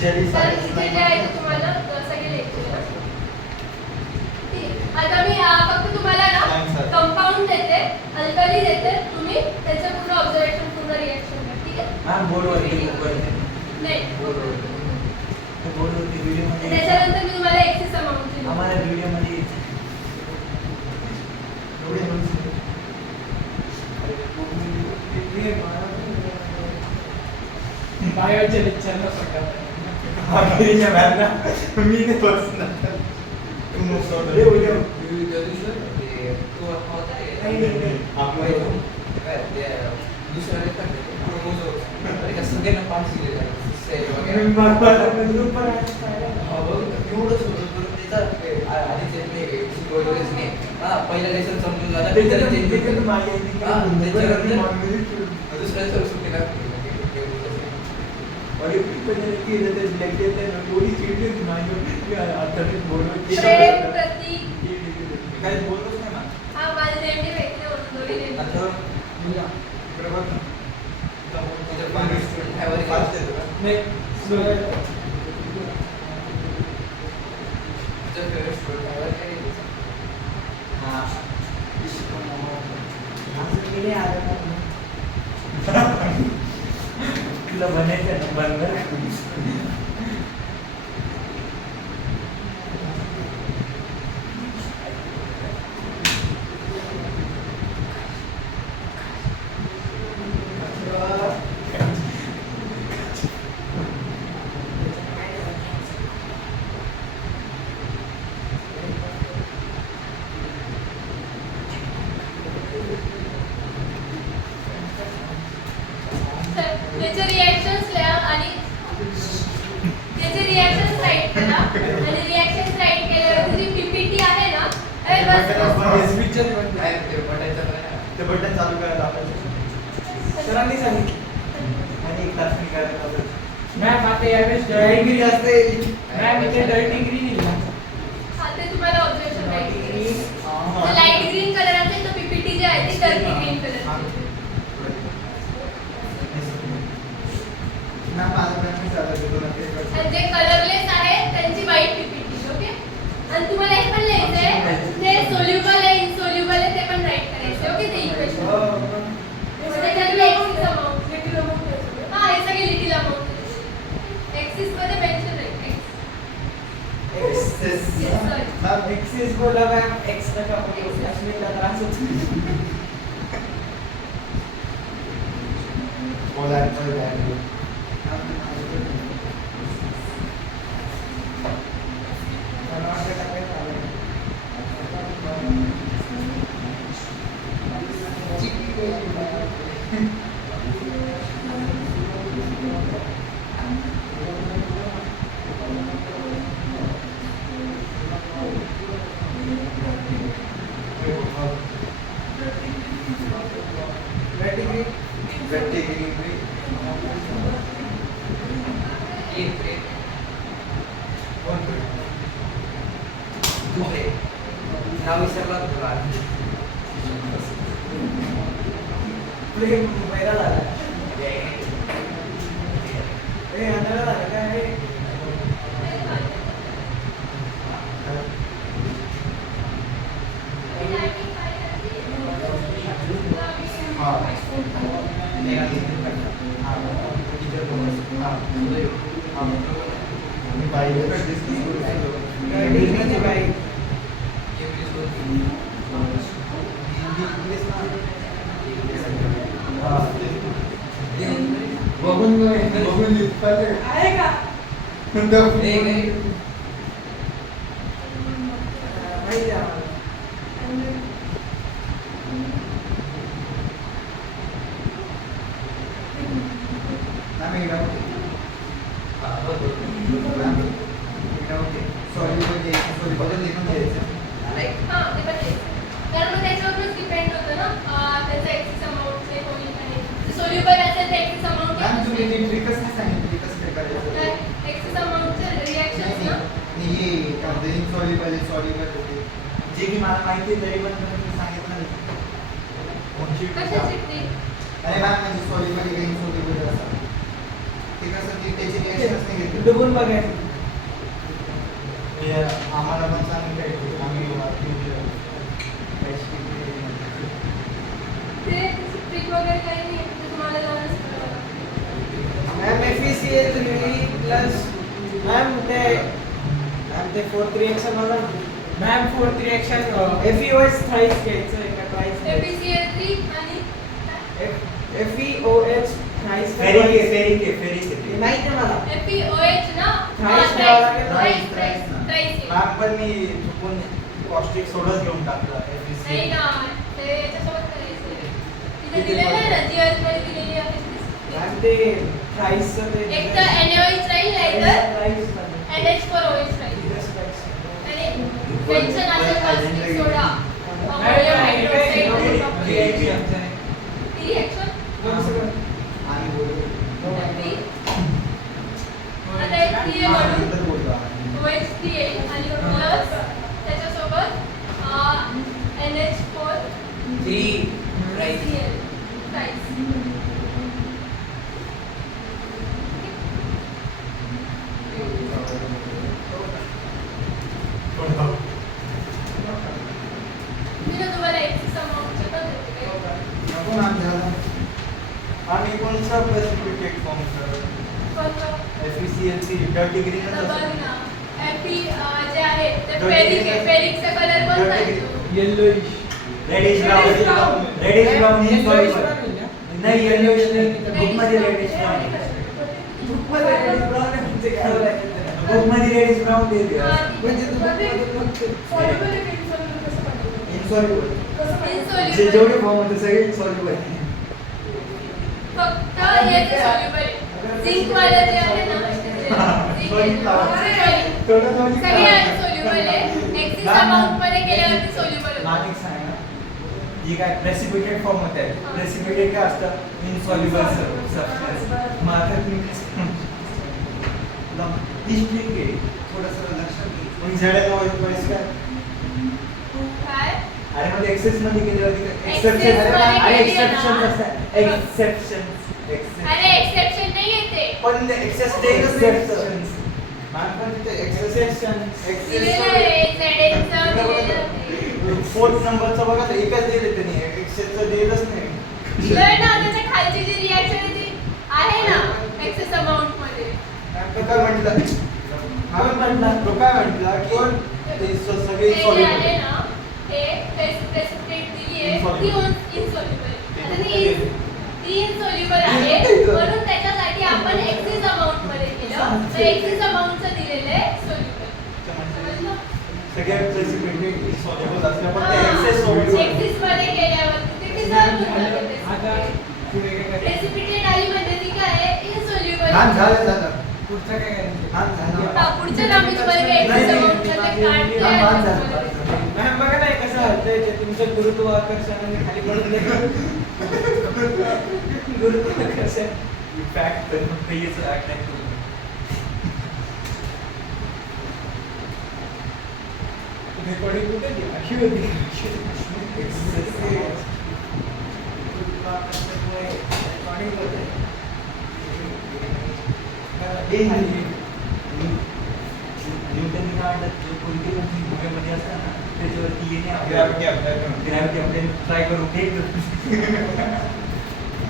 जेली तर इथे जे आहे ते तुम्हाला सगळे लिहायचे ना. ठीक आहे. आता मी फक्त तुम्हाला ना Thanks, sir. कंपाऊंड देते अल्कली देते तुम्ही त्याचं पूर्ण ऑब्झर्वेशन पूर्ण रिएक्शन घ्या ठीक आहे. हा बोर्डवरती बोर्डवरती नाही बोर्डवरती व्हिडिओमध्ये त्याच्यानंतर मी तुम्हाला एक्सेस अमाउंट दिली. आम्हाला व्हिडिओमध्ये बायोच्या लेक्चरला पटकन. आखिरीच्या मॅमला मी नाही बसणार. तू मस्त होता. हे उद्या. पहिल्या लेसन समजून त्याच्यात माझी दुसऱ्या सुट्टी लागते और ये पण की जैसे लेक्चर में थोड़ी चीजें होती माइंड आता है बोर्ड प्रेम प्रतीक काय बोलतोस नाही ना हा माझे नेमके भेटले म्हणून दोन्ही नेमके. इकडे बघ पाणी स्टुडंट आहे फास्ट येतो का नाही, slow आहे. हां तुला बनायचं ना बंद त्याचे रिएक्शन्स लिहा आणि त्याचे रिएक्शन्स राईट करा आणि रिएक्शन्स राईट केल्यावर जी पीपीटी आहे ना हे बस ते बटन चालू करायला आपण सरांनी सांगितलं. आणि एक तास करायला लावलं. मॅम आता यावेळेस डिग्री असते मॅम इथे डर्टी ग्रीन दिला. हा ते तुम्हाला ऑब्झर्वेशन लाईट ग्रीन कलर असेल तर पीपीटी जी आहे ती डर्टी ग्रीन कलर आणि जे कलरलेस आहे त्यांची व्हाईट पीपीटी ओके. आणि तुम्हाला हे पण लिहायचंय ते सोल्युबल आहे इनसोल्युबल आहे ते पण राईट करायचे ओके ते इक्वेशन. त्याच्यातले एक्सिस अमाउंट लिटिल अमाउंट हा हे सगळे लिटिल अमाउंट एक्सिस मध्ये मेन्शन आहे एक्सेस बोला मॅम एक्स नका बोलू. अश्विनला त्रास होतो. नाव विसरला तुला. प्रेम मुंबईला झाला अंधारा झाला काय बघून लिहितात आहे का नाही, नाही. माहिती आहे आम्हाला हा, बरोबर. नाही. हां ते पण तेच. कारण मग त्याच्यावरूनच डिपेंड होतं ना त्याचं एक्सेस अमाऊंट ते कोणी आणि सोल्युबल असेल तर एक्सेस अमाऊंट एक्सेस अमाऊंटचे रिॲक्शन ना जे की मला माहिती आहे तरी पण तुम्ही सांगितलं नाही. कशाची ट्रिक अरे मॅम म्हणजे सॉल्युबल काही सॉल्युबल असं ते कसं ते त्याची रिॲक्शनच नाही घेतली. डुबून बघायचं आम्हाला पण सांगितलं आम्ही ते ट्रिक वगैरे काही नाही ते तुम्हाला जाऊनच कळलं. मॅम FeCl3 प्लस मॅम ते फोर्थ रिएक्शन बघा ma'am fourth reaction FeOH thrice घ्यायचं एका ट्राईस FeCl3 आणि FeOH थ्राईस फेरिक माहिती आहे मला FeOH ना Thrice द्यावं लागेल. थ्राईस मॅम पण मी चुकून कॉस्टिक सोडाच घेऊन टाकला नाही ना ते याच्यासोबत करायचं तिथे दिलेलं आहे ना जी मध्ये दिलेली आहे मॅम ते थ्राईसचं ते एक तर NaOH राहील नाहीतर थ्राईस NH4OH राहील आणि टेन्शन असेल कॉस्टिक सोडा अमोनियम हायड्रोक्साईड रिएक्शन आणि बोलू आता एक CA म्हणून OH येईल आणि प्लस त्याच्यासोबत NH4 Three. Right. Cl thrice मी ना तुम्हाला एक्सेस अमाऊंटचे पण देते काही नको मॅम झालं. आणि कोणता प्रेसिपिटेट फॉर्म सर कोणतं? FeCl3 डर्टी ग्रीन आता बघ ना Fe जे आहे ते Dirty फेरिक आहे green. फेरिकचा कलर कोणता Dirty आहे green. तो? Yellowish reddish brown reddish brown insoluble नाही येलोइश नाही बुक मध्ये रेडिश ब्राउन बुक मध्ये रेडिश ब्राउन दे दिया म्हणजे तू Soluble आहे का insoluble कसं पाहिजे? Insoluble Insoluble. जे जेवढे फॉर्म होते सगळे इनसॉल्युबल आहे. फक्त याचे soluble आहे. Zinc वाला जे आहे ना zinc सगळे soluble आहे. Excess amount मध्ये गेल्यावरती soluble होतं. नानिक सांग ना जी काय प्रेसिपिटेट फॉर्म होत आहे प्रेसिपिटेट काय असतं इनसॉल्युबल सबस्टन्स मग आता तुम्ही हिस्ट्री घे थोडंसं लक्षात घे मग झाडाला वाईस काय काय? अरे मग एक्सेस मध्ये गेल्यावरती Excess एक्सेप्शन मध्ये आणि गेली आहे एक्सेप्शन ना. असतात एक्सेप्शन अरे एक्सेप्शन नाही येते. पण एक्सेस एक्सेप्शन्स मॅम पण तिथे एक्सेप्शन दिलेलं आहे ZX चं दिलेलं आहे. फोर्थ नंबरचं बघा तर एकच दिले त्यांनी एक्सेसचं दिलंच नाही दिलंय ना त्याच्या खालची जी रिॲक्शन आहे ती आहे ना एक्सेस अमाउंट मध्ये. तो काय म्हटलं तो काय म्हटला की ते सगळे ते जे आहे सॉल्युबल ना ते प्रेसिपिटेट दिली आहे ती इनसॉल्युबल आहे. आता ती इनसॉल्युबल आहे म्हणून त्याच्यासाठी आपण एक्सेस अमाउंट मध्ये केलं तर एक्सेस अमाउंटचं दिलेलं आहे soluble. समजलं? सगळे प्रेसिपिटेट सॉल्युबल असल्या पण ते एक्सेस सॉल्युबल एक्सेस मध्ये गेल्यावरती ते dissolve होतं आता ते पुढे काय करायचं? प्रेसिपिटेट आली म्हणजे ती काय आहे इनसॉल्युबल. मॅम झालं पुढचं काय करायचं? मॅम झालं पुढच्या नामी तुम्हाला काय एक्सेस अमाउंट मध्ये काढते मॅम बघा नाही कसं हलतंय ते तुमचं गुरुत्वाकर्षणाने खाली पडून गुरुत्वाकर्षण फॅक्ट तर फक्त हेच अटॅक करू रेकॉर्डिंग कुठे ती अशी होती रेकॉर्डिंग होते न्यूटनने काय म्हणतात जो कोणती पण भूमिकेमध्ये असतात ना त्याच्यावरती येणे Gravity apply करून. ग्रॅव्हिटी आपल्याला ट्राय करू ते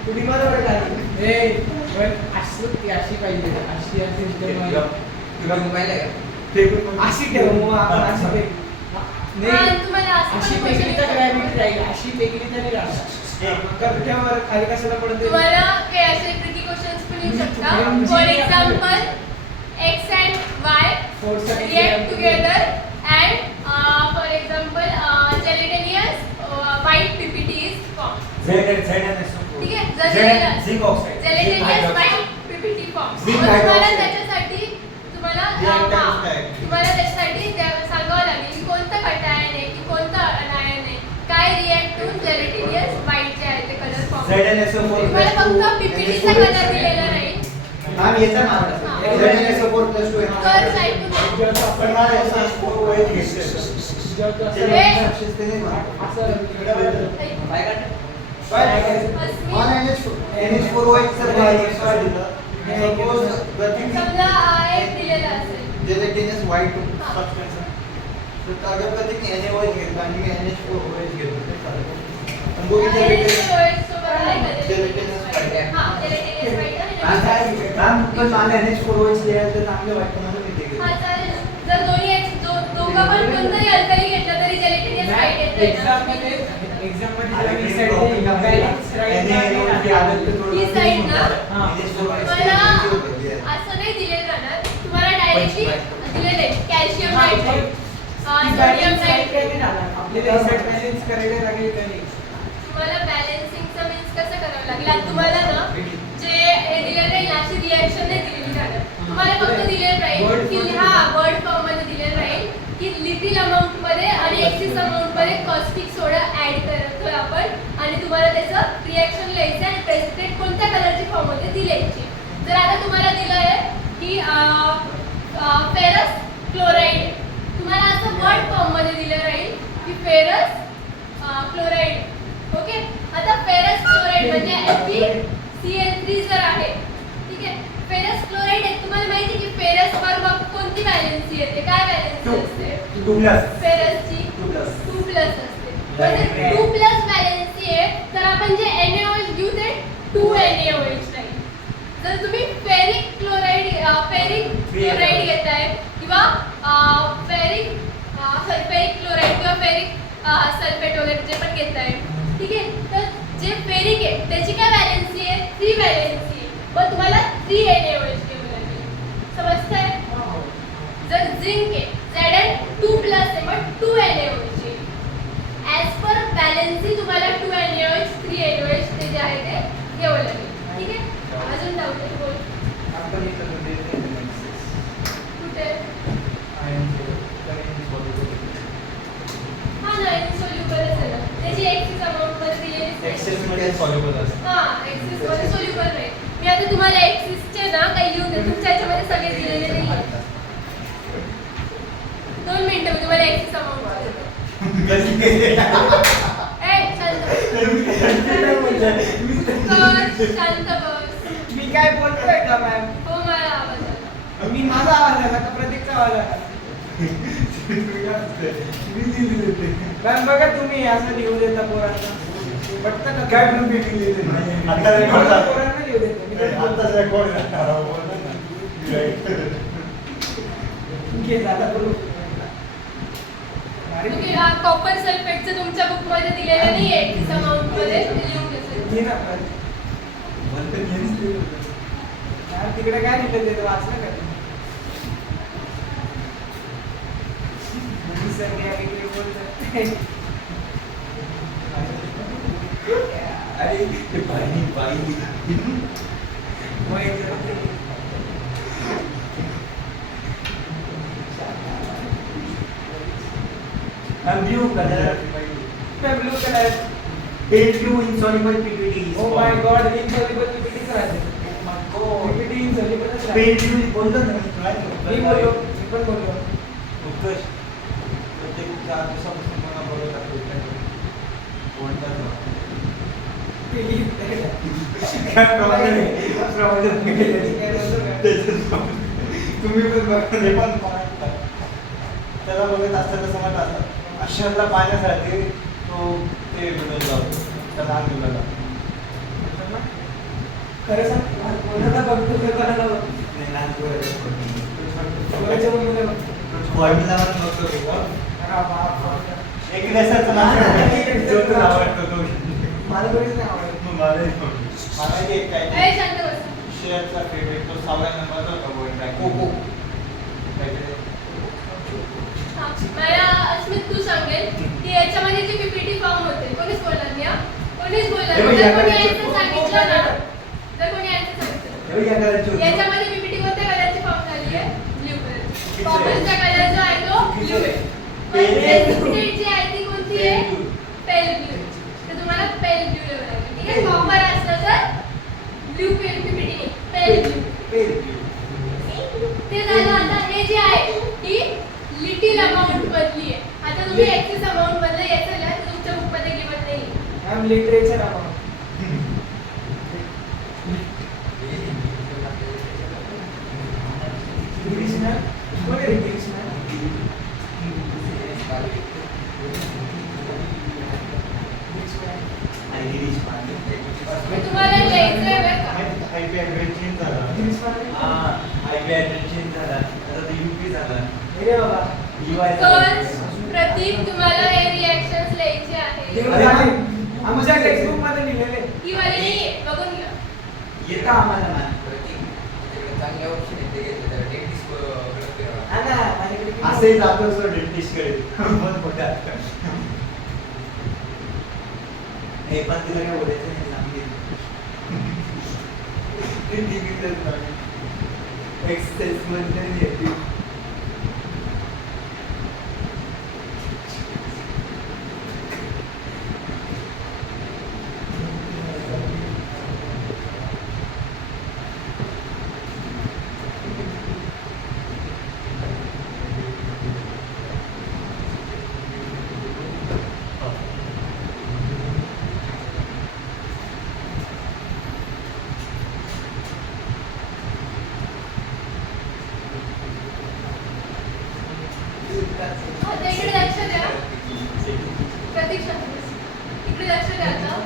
कुठे मला बरं काय ए पण अशी ती अशी पाहिजे अशी असेल तर मग तुला मोबाईल आहे का? ते पण अशी ठेव मग आपण अशी फेक हा, नाही तुम्हाला असं अशी पण फेकली तर question ग्रॅव्हिटी राहील अशी फेकली तरी राहणार कट्ट्यावर खाली कशाला पडत तुम्हाला काही असे ट्रिकी क्वेश्चन्स पण येऊ शकतात MG for example x and y Force and react gravity. together and for example gelatinous white PPT is formed. ठीक आहे जर zinc oxide gelatinous white PPT formed. Zinc मग तुम्हाला hydroxide. त्याच्यासाठी तुम्हाला Reactants हा, काय? तुम्हाला त्याच्यासाठी सांगावं लागेल की कोणतं कटायन आहे की कोणतं अनायन आहे काय रिॲक्ट होऊन gelatinous white जे आहे ते कलर फॉर्म तुम्हाला फक्त PPTचा कलर दिलेला राहील मॅम येतं ना ZnSO4 + 2 कर साईड पण मला NH4OH घेतलं काय काढ? NH4OH चं समजा एक दिलेला असेल gelatinous white हा. substance तर कागदपत्री NaOH घेतला आणि मी NH4OH घेतलं ते चालेल. पण दोघी gelatinous सोबत आहे का Gelatinous white. हा gelatinous white आणि पण मला NH4OH लिहायला तर चांगलं वाटतं म्हणून मी ते घेतलं. हा चालेल जर दोन्ही दोघं पण कोणतंही अल्कली घेतलं तरी gelatinous white येतंय एक्झाम ना मध्ये आणि ही ते topic आपल्याला NaOH ची आदत तर थोडं ही side ना? हा. NH4OH तुम्हाला असं नाही दिले जाणार तुम्हाला डायरेक्टली दिलेले कॅल्शियम नायट्रेट सोडियम नायट्रेट आपल्याला सेट बॅलन्स करायला लागेल तरी तुम्हाला बॅलन्सिंगचं मीन्स कसं करावं लागेल आता तुम्हाला ना जे हे दिलेलं राहील अशी रिॲक्शन नाही दिलेली जाणार तुम्हाला फक्त दिलेलं राहील की हा वर्ड फॉर्म मध्ये दिलेलं राहील की लिटिल अमाऊंट मध्ये आणि एक्सिस अमाऊंट मध्ये कॉस्टिक सोडा ऍड करतोय आपण आणि तुम्हाला त्याचं रिॲक्शन लिहायचं आणि प्रेसिपिटेट कोणत्या कलरची फॉर्म मध्ये ती लिहायची जर आता तुम्हाला दिलं आहे की फेरस क्लोराईड तुम्हाला असं वर्ड फॉर्म मध्ये दिलं राहील की फेरस क्लोराईड ओके आता फेरस क्लोराईड म्हणजे FeCl3 जर आहे ठीक आहे फेरस क्लोराईड आहे तुम्हाला माहिती आहे की फेरस वर मग कोणती व्हॅलेन्सी येते काय व्हॅलेन्सी असते 2+ फेरसची 2+ 2+ असते तर 2+ व्हॅलेन्सी आहे तर आपण जे NaOH घेऊ ते 2NaOH राहील जर तुम्ही फेरिक क्लोराईड घेताय किंवा फेरिक सल्फेट क्लोराईड किंवा फेरिक सल्फेट वगैरे जे पण घेताय ठीक आहे तर जे फेरिक आहे त्याची काय व्हॅलेन्सी आहे 3 व्हॅलेन्सी आहे मग तुम्हाला 3 NaOH घ्यावं लागेल समजतंय जर झिंक आहे Zn2+ आहे मग 2 NaOH आहे ॲज पर व्हॅलेन्सी तुम्हाला 2 NaOH 3 NaOH ते जे आहे ते घ्यावं लागेल ठीक आहे अजून डाऊट आहे बोल आपण इथं कुठे हा ना इनसोल्युबलच आहे ना त्याची एक्सिस अमाऊंट मध्ये दिलेली एक्सेस मध्ये सॉल्युबल असतं हा एक्सिस मध्ये सोल्युबल राहील मी आता तुम्हाला एक्सिसचे ना काही लिहून देते तुमच्या याच्यामध्ये सगळे दिलेले नाही 2 मिनिटं मी तुम्हाला एक्सिस अमाऊंट शांत बस मी काय बोलतोय का मॅम हो मला आवाज आला मी माझा आवाज आला का प्रतीकचा आवाज आला मॅम बघा तुम्ही असं लिहू देता पोरांना पटतं का काय पण मीटिंग लिहिली आता पोरांना लिहू देतो मी तर बोलतो. रेकॉर्ड घे झाला करू ओके कॉपर सल्फेटचं तुमच्या बुक मध्ये दिलेलं नाही आहे एक्सिस अमाऊंट मध्ये ते लिहून घ्यायचं घे ना मॅम तिकडे काय लिहिलं ते वाचलं का तुम्ही सर वेगळे बोलतात अरे ते बाई and blue color blue colour pale blue insoluble PPT is oh my god insoluble पीपीटीच राहते पीपीटी इनसॉल्युबलच राहते pale blue बोललो ना मी मी बोललो मी पण बोललो उत्कर्ष प्रत्येक 4 दिवसापासून मला बघत आहे कोणताच तुम्ही पण बघा हे पण त्याला बघत असताना समज असतात अशातला पाण्यासाठी तो ते बदल जातो त्या लहान मुलाला खरं सांग कोणाला बघतो ते कोणाला बघतो नाही लहान मुलाला कोणाच्या मुलीला बघतो फॉर्म्युलावर बघतो मी का अरे बाप. एक रसाचं नाव जो तुला आवडतो तो मला कोणीच नाही आवडत. मग मलाही मला एक काय ए, शांत बस. शेअरचा फेवरेट तो 6व्या नंबरचा होता बोल काय कोको काहीतरी हा, मला अस्मित तू सांगेल की याच्यामध्ये जे पीपीटी फॉर्म होते कोणीच बोलणार नाही हा? कोणीच बोलणार हे नाही. बघ, जर कोणी याकडे- यायचं सांगितलं ना जर कोणी यायचं सांगितलं हे या कलरची होती. याच्यामध्ये पीपीटी कोणत्या कलरची फॉर्म झाली आहे ब्ल्यू कलर चुकीचं आहे. कॉपरचा कलर जो आहे तो ब्ल्यू आहे Pale पण blue. रेसिस्टेट जी आहे ती कोणती आहे Pale blue. पेल ब्ल्यू तर तुम्हाला पेल ब्ल्यू लेवल आहे ठीक आहे कॉपर असलं तर ब्ल्यू पेल पीपीटी पेल ब्ल्यू Pale blue. ते झालं आता हे जे आहे ही लिटिल अमाउंट मधली आहे आता तुम्ही एक्सिस अमाउंट मधलं याचं लिहा तर तुमच्या बुक मध्ये गिवत नाही मॅम लिटरेचर आपण इंग्लिश मॅम कोण आहे इंग्लिश मॅम आणि गिरीश पांडे. तुम्हाला लिहायचं आहे बरं का IPL grade change झाला. इंग्लिश मॅम हा, IPL grade change झाला. आता तो UP झाला. अरे बाबा EY तर झाला. प्रतीक तुम्हाला हे रिॲक्शन्स लिहायचे आहे अरे आमच्या टेक्स्टबुक मध्ये लिहिलेले ही वाली नाहीये बघून घ्या येतं आम्हाला ना. चांगल्या ऑप्शन येते घेतलं तर डेंटिस्ट फिरावं. हा ना माझ्याकडे किती- असंही जातो सर डेंटिस्ट कडे बहुत मोठा हे पण तिला काय बोलायचं नाही सांगितलं एक्ससेस म्हणजे येते आता इकडे लक्ष द्या प्रतीक शांत बस. इकडे लक्ष द्या आता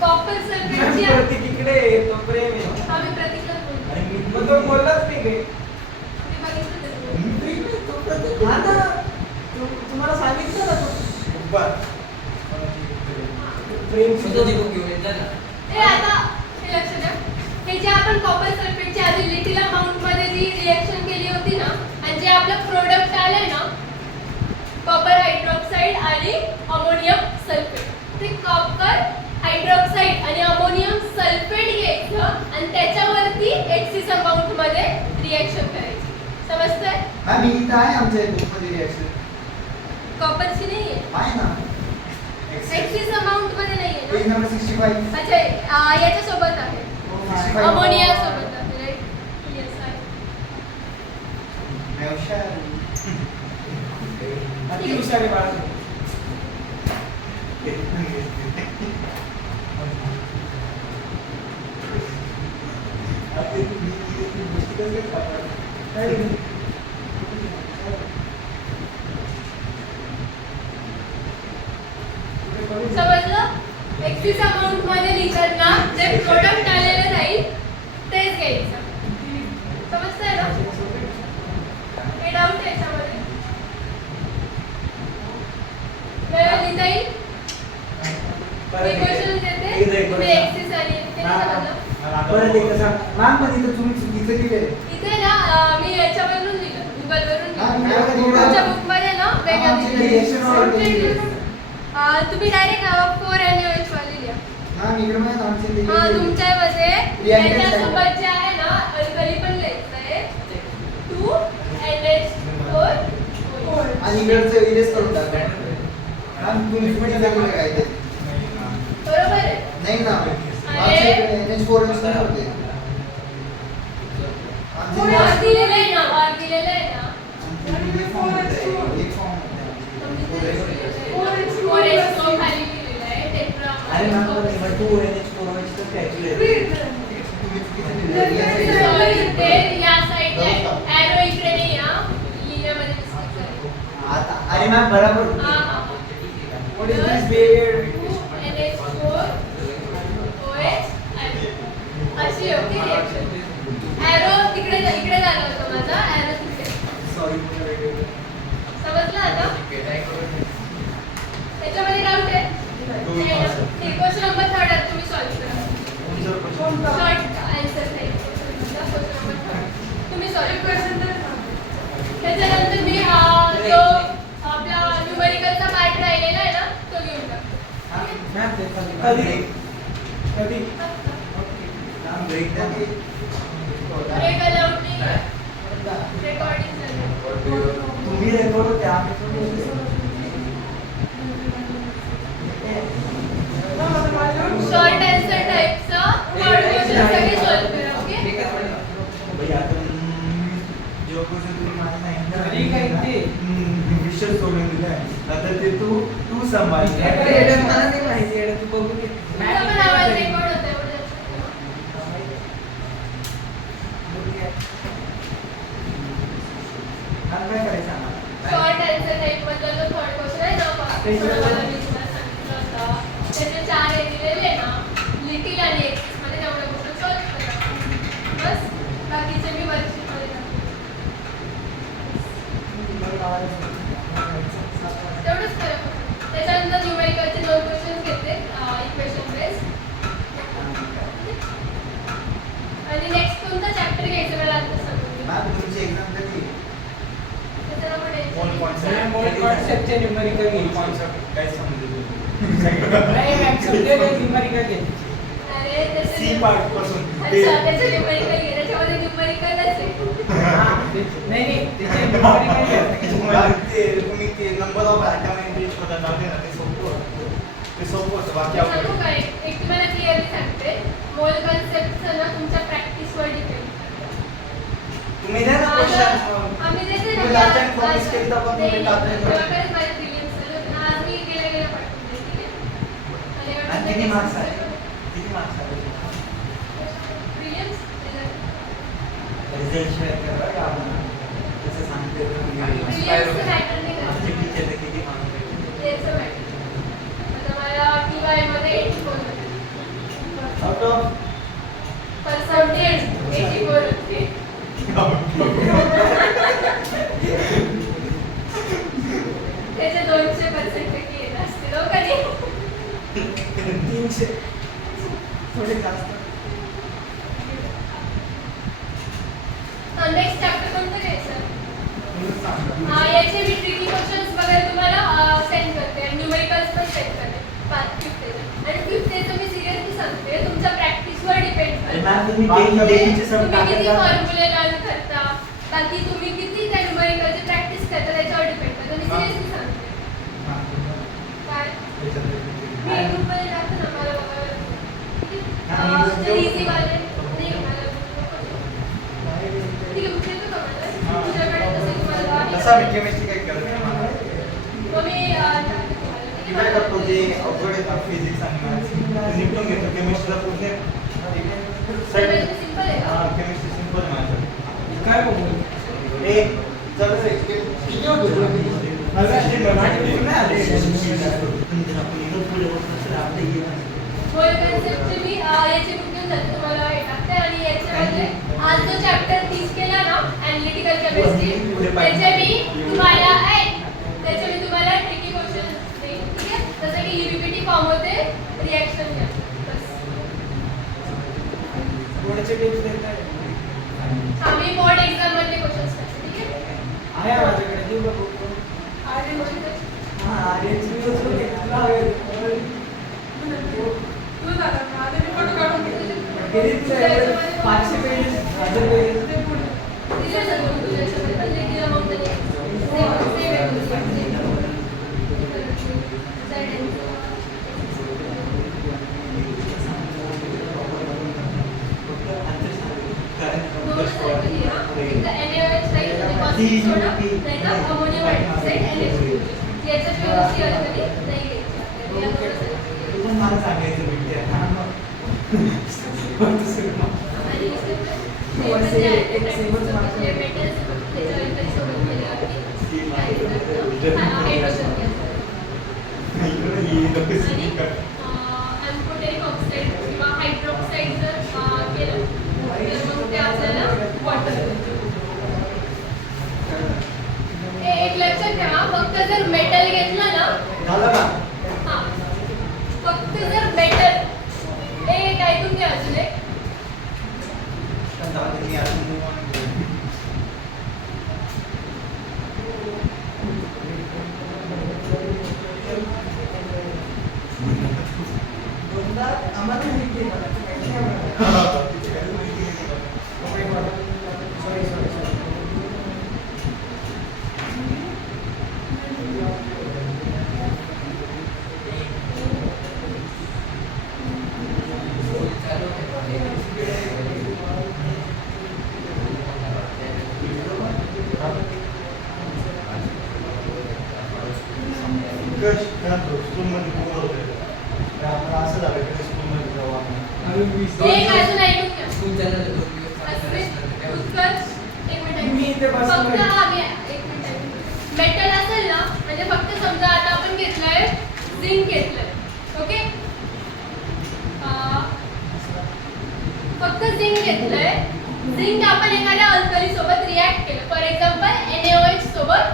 कॉपर मॅम, सल्फेटची प्रतीक इकडे येतो प्रेम आहे आम्ही प्रतीकलाच बोलतो आणि मी मग तो बोललाच नाही काही मी बघितलं त्याचं बोलणं. हा ना तुम्हाला सांगितलं ना तो बरं. प्रेम स्वतःची बुक घेऊन येतात ना. हे आता हे लक्ष द्या हे जे आपण कॉपर सल्फेटची आधी लिटिल अमाउंट मध्ये जी रिएक्शन केली होती ना आणि जे आपलं प्रोडक्ट आलंय ना कॉपर हायड्रॉक्साईड आणि अमोनियम सल्फेट ते कॉपर हायड्रॉक्साईड आणि अमोनियम सल्फेट घ्यायचं आणि त्याच्यावरती एक्सिस अमाउंट मध्ये रिएक्शन करायची समजतंय मॅम इथं आहे आमच्या बुकमध्ये रिॲक्शन कॉपरची नाहीये आहे ना एक्सिस अमाउंट मध्ये नाहीये पेज ना नंबर 65 अच्छा याच्या सोबत आहे 65 अमोनिया सोबत आहे राईट येस आहे व्यवसाय अति हुशार आहे बाळा समजलं एक्सिस अमाउंट मध्ये लिहिताना जे प्रोडक्ट आलेलं जाईल तेच घ्यायचं समजतंय ना हे डाऊट आहे याच्यामध्ये वेळ लिहिता येईल मी क्वेश्चन देते तुम्ही एक्सिस आणि ते समजलं परत एकदा सांग मॅम पण इथं तुम्ही चुकीचं लिहिलंय इथे ना मी याच्यावरून लिहिलं गुगलवरून हा, लिहिलं मी तुमच्या बुकमध्ये ना वेगळं आमच्या दिलेलं reaction वर आहे. लिहिलंय. तुम्ही डायरेक्ट 4 आणि OH वाली लिहा मॅम इकडे माझ्या आमचे ते हा तुमच्यामध्ये Reactant याच्यासोबत जे आहे ना अल्कली पण लिहायचं आहे 2NH4 आणि इकडचं इरेज करून टाका मॅम तुम्ही पण दाखवलं काय ते बरोबर आहे नाही ना आमच्या इकडे NH4 यूज नाही होते पुढे आमचे वर दिलेलं आहे ना वर दिलेलं आहे ना एक फॉर्म होते समजतंय? नाही मॅम बरोबर हा होते. हा What is this behavior? NH4 OH अशी होती रिएक्शन. ॲरो इकडे झालं होतं माझा ॲरो तिकडे. सॉरी समजलं आता? त्याच्यामध्ये डाऊट आहे? क्वेश्चन नंबर 3 आहे तुम्ही सॉल्व्ह करा. शॉर्ट आन्सर नाही. क्वेश्चन नंबर 3 तुम्ही सॉल्व्ह करशाल तर त्याच्यानंतर मी जो आपला न्यूमेरिकलचा पार्ट राहिलेला आहे ना तो घेऊन टाकतो. मॅम ते कधी कधी मॅम ब्रेक द्या की. ब्रेक अलाउड नाही आहे. रेकॉर्डिंग चालू आहे. तुम्ही रेकॉर्ड होते आम्ही थोडी. शॉर्ट आन्सर टाइपचा वर्ड क्वेश्चन सगळे सॉल्व्ह करा. ओके भाई आता जो क्वेश्चन तुम्ही मला घरी काय ते? नाही विषय सोडून दिलाय आता ते तू सांभाळ. एवढं मला नाही माहिती एवढं तू बघून घे. तुमचा पण आवाज रेकॉर्ड होतोय एवढं लक्षात ठेवा. काय करायचं आम्हाला? शॉर्ट आन्सर टाइप मधला जो थर्ड क्वेश्चन आहे ना मला मी तुम्हाला सांगितलं होतं त्याचे 4 हे दिलेले ना लिटिल आणि एक्सिस मध्ये तेवढे क्वेश्चन सॉल्व्ह करा. बस बाकीचे मी वर्कशीट मध्ये तेवढंच करा. त्याच्यानंतर न्यूमेरिकलचे 2 क्वेश्चन घेतले इक्वेशन बेस्ड. आणि नेक्स्ट कोणता चॅप्टर घ्यायचं मला आता सांगून द्या. मॅम तुमची एक्झाम कधी? त्याच्याला पण All concept. मॅम मोड कॉन्सेप्टचे न्यूमेरिकल घे. कॉन्सेप्ट काय समजेल नाही मॅम समजेल न्यूमेरिकल घे. अरे त्याचे सी पार्ट पासून अच्छा त्याचे न्यूमेरिकल घे. त्याच्यामध्ये न्यूमेरिकलच आहे. नाही नाही त्याचे न्यूमेरिकल घे. तुम्ही ते नंबर ऑफ आयटम एंट्रीज होता ना ते सोपं होतं. ते सोपं होतं बाकी सांगू आपण काय एक तुम्हाला क्लिअरली सांगते मोल कन्सेप्टचं ना तुमच्या प्रॅक्टिसवर डिपेंड तुम्ही द्या ना क्वेश्चन आम्ही देते ना तुम्ही लास्ट टाइम प्रॉमिस केली तर पण तुम्ही टाकले नाही. तेव्हाकडेच माझे प्रिलिम्स चालू होते ना. आज मी गेल्या पाठवून दे ठीक आहे. आणि किती मार्क्स आहे? किती मार्क्स आहे? प्रिलिम्स रिझल्ट शेअर करा का आपण जसं सांगते प्रिलिम्सचं मॅटर नाही करत. आमचे टीचर किती मार्क्स भेटले? त्याचं मॅटर आता मला TY मध्ये 84 होते. आउट ऑफ पर्सेंटेज 84 होते. त्याचे 200% येत असतील हो का नाही? 300 थोडे जास्त. नेक्स्ट चॅप्टर कोणतं घ्यायचं? याचे मी ट्रिकी क्वेश्चन्स वगैरे तुम्हाला सेंड करते. न्यूमेरिकल्स पण सेंड करते 5th आणि 5th मी सिरियसली सांगते तुमच्या प्रॅक्टिसवर डिपेंड अरे करते. मॅम तुम्ही डेलीचे सब तुम्ही किती टाकता. फॉर्म्युले लर्न करता बाकी तुम्ही किती त्या न्यूमेरिकलची प्रॅक्टिस करता त्याच्यावर डिपेंड करते. मी सिरियसली सांगते. काय मी ग्रुपमध्ये टाकते ना मला बघावं लागतं. जे इझी वाले नाही मला ठीक आहे बुक येतो का मला? तुझ्याकडे तसे तुम्हाला तसा मी केमिस्ट्री काय करत नाही. मग मी टाकते तुम्हाला. मी काय करतो जे अवघड येतात फिजिक्स आणि मॅथ्स ते निपटून घेतो. केमिस्ट्रीला पूर्ण Chemistry simple आहे का? केमिस्ट्री सिंपल आहे माझं. काय बघू? ए चल रे किती होतो तुला किती? माझा स्ट्रीम होय कन्सेप्टचे मी याची बुक घेऊन जाते तुम्हाला हे टाकते आणि याच्यामध्ये आज जो चॅप्टर 30 केला ना ॲनालिटिकल केमिस्ट्री त्याचे मी तुम्हाला ट्रिकी क्वेश्चन देईन ठीक आहे. जसं की UPPT फॉर्म होते रिॲक्शन घ्या बस. बोर्डचे टिप्स देताय. आम्ही बोर्ड एक्झाम मधले क्वेश्चन्स टाकते ठीक आहे. आहे माझ्याकडे देऊ का book? आणि म्हणजे हां आर्यनची मी उचलून घेतला हवे. तू दादा माझे मी फोटो काढून घेतले. किती तुला एवढे 500 पेजेस 1000 पेजेस दिले सगळं तुझ्या याच्यामध्ये पण लिहिलं मग तरी सेम आहे मला सांगायचं भेटते आणि हायड्रोजन गॅस आणि अल्कोटेरिक ऑक्साईड किंवा हायड्रॉक्साईड जर केलं तर मग ते आपल्याला वॉटर एक लक्षात ठेवा फक्त जर मेटल घेतलं ना झालं का? हा फक्त जर मेटल एक ऐकून घ्या अजून एक मी अजून आम्हाला माहिती आहे मला. सॉरी सॉरी सॉरी स्कूलमध्ये बोर होते आम्हाला असं झालं की स्कूलमध्ये जाऊ आम्ही एक अजून ऐकून घ्या स्कूल चाललं 2 दिवस अस्मित उत्कर्ष एक मी मिनिट इथे बसलोय. फक्त हा मी एक मिनिट मेटल असेल ना म्हणजे फक्त समजा आता आपण घेतलंय झिंक घेतलंय ओके फक्त झिंक घेतलंय झिंक आपण एखाद्या अल्कली सोबत रिॲक्ट केलं फॉर एक्झाम्पल NaOH सोबत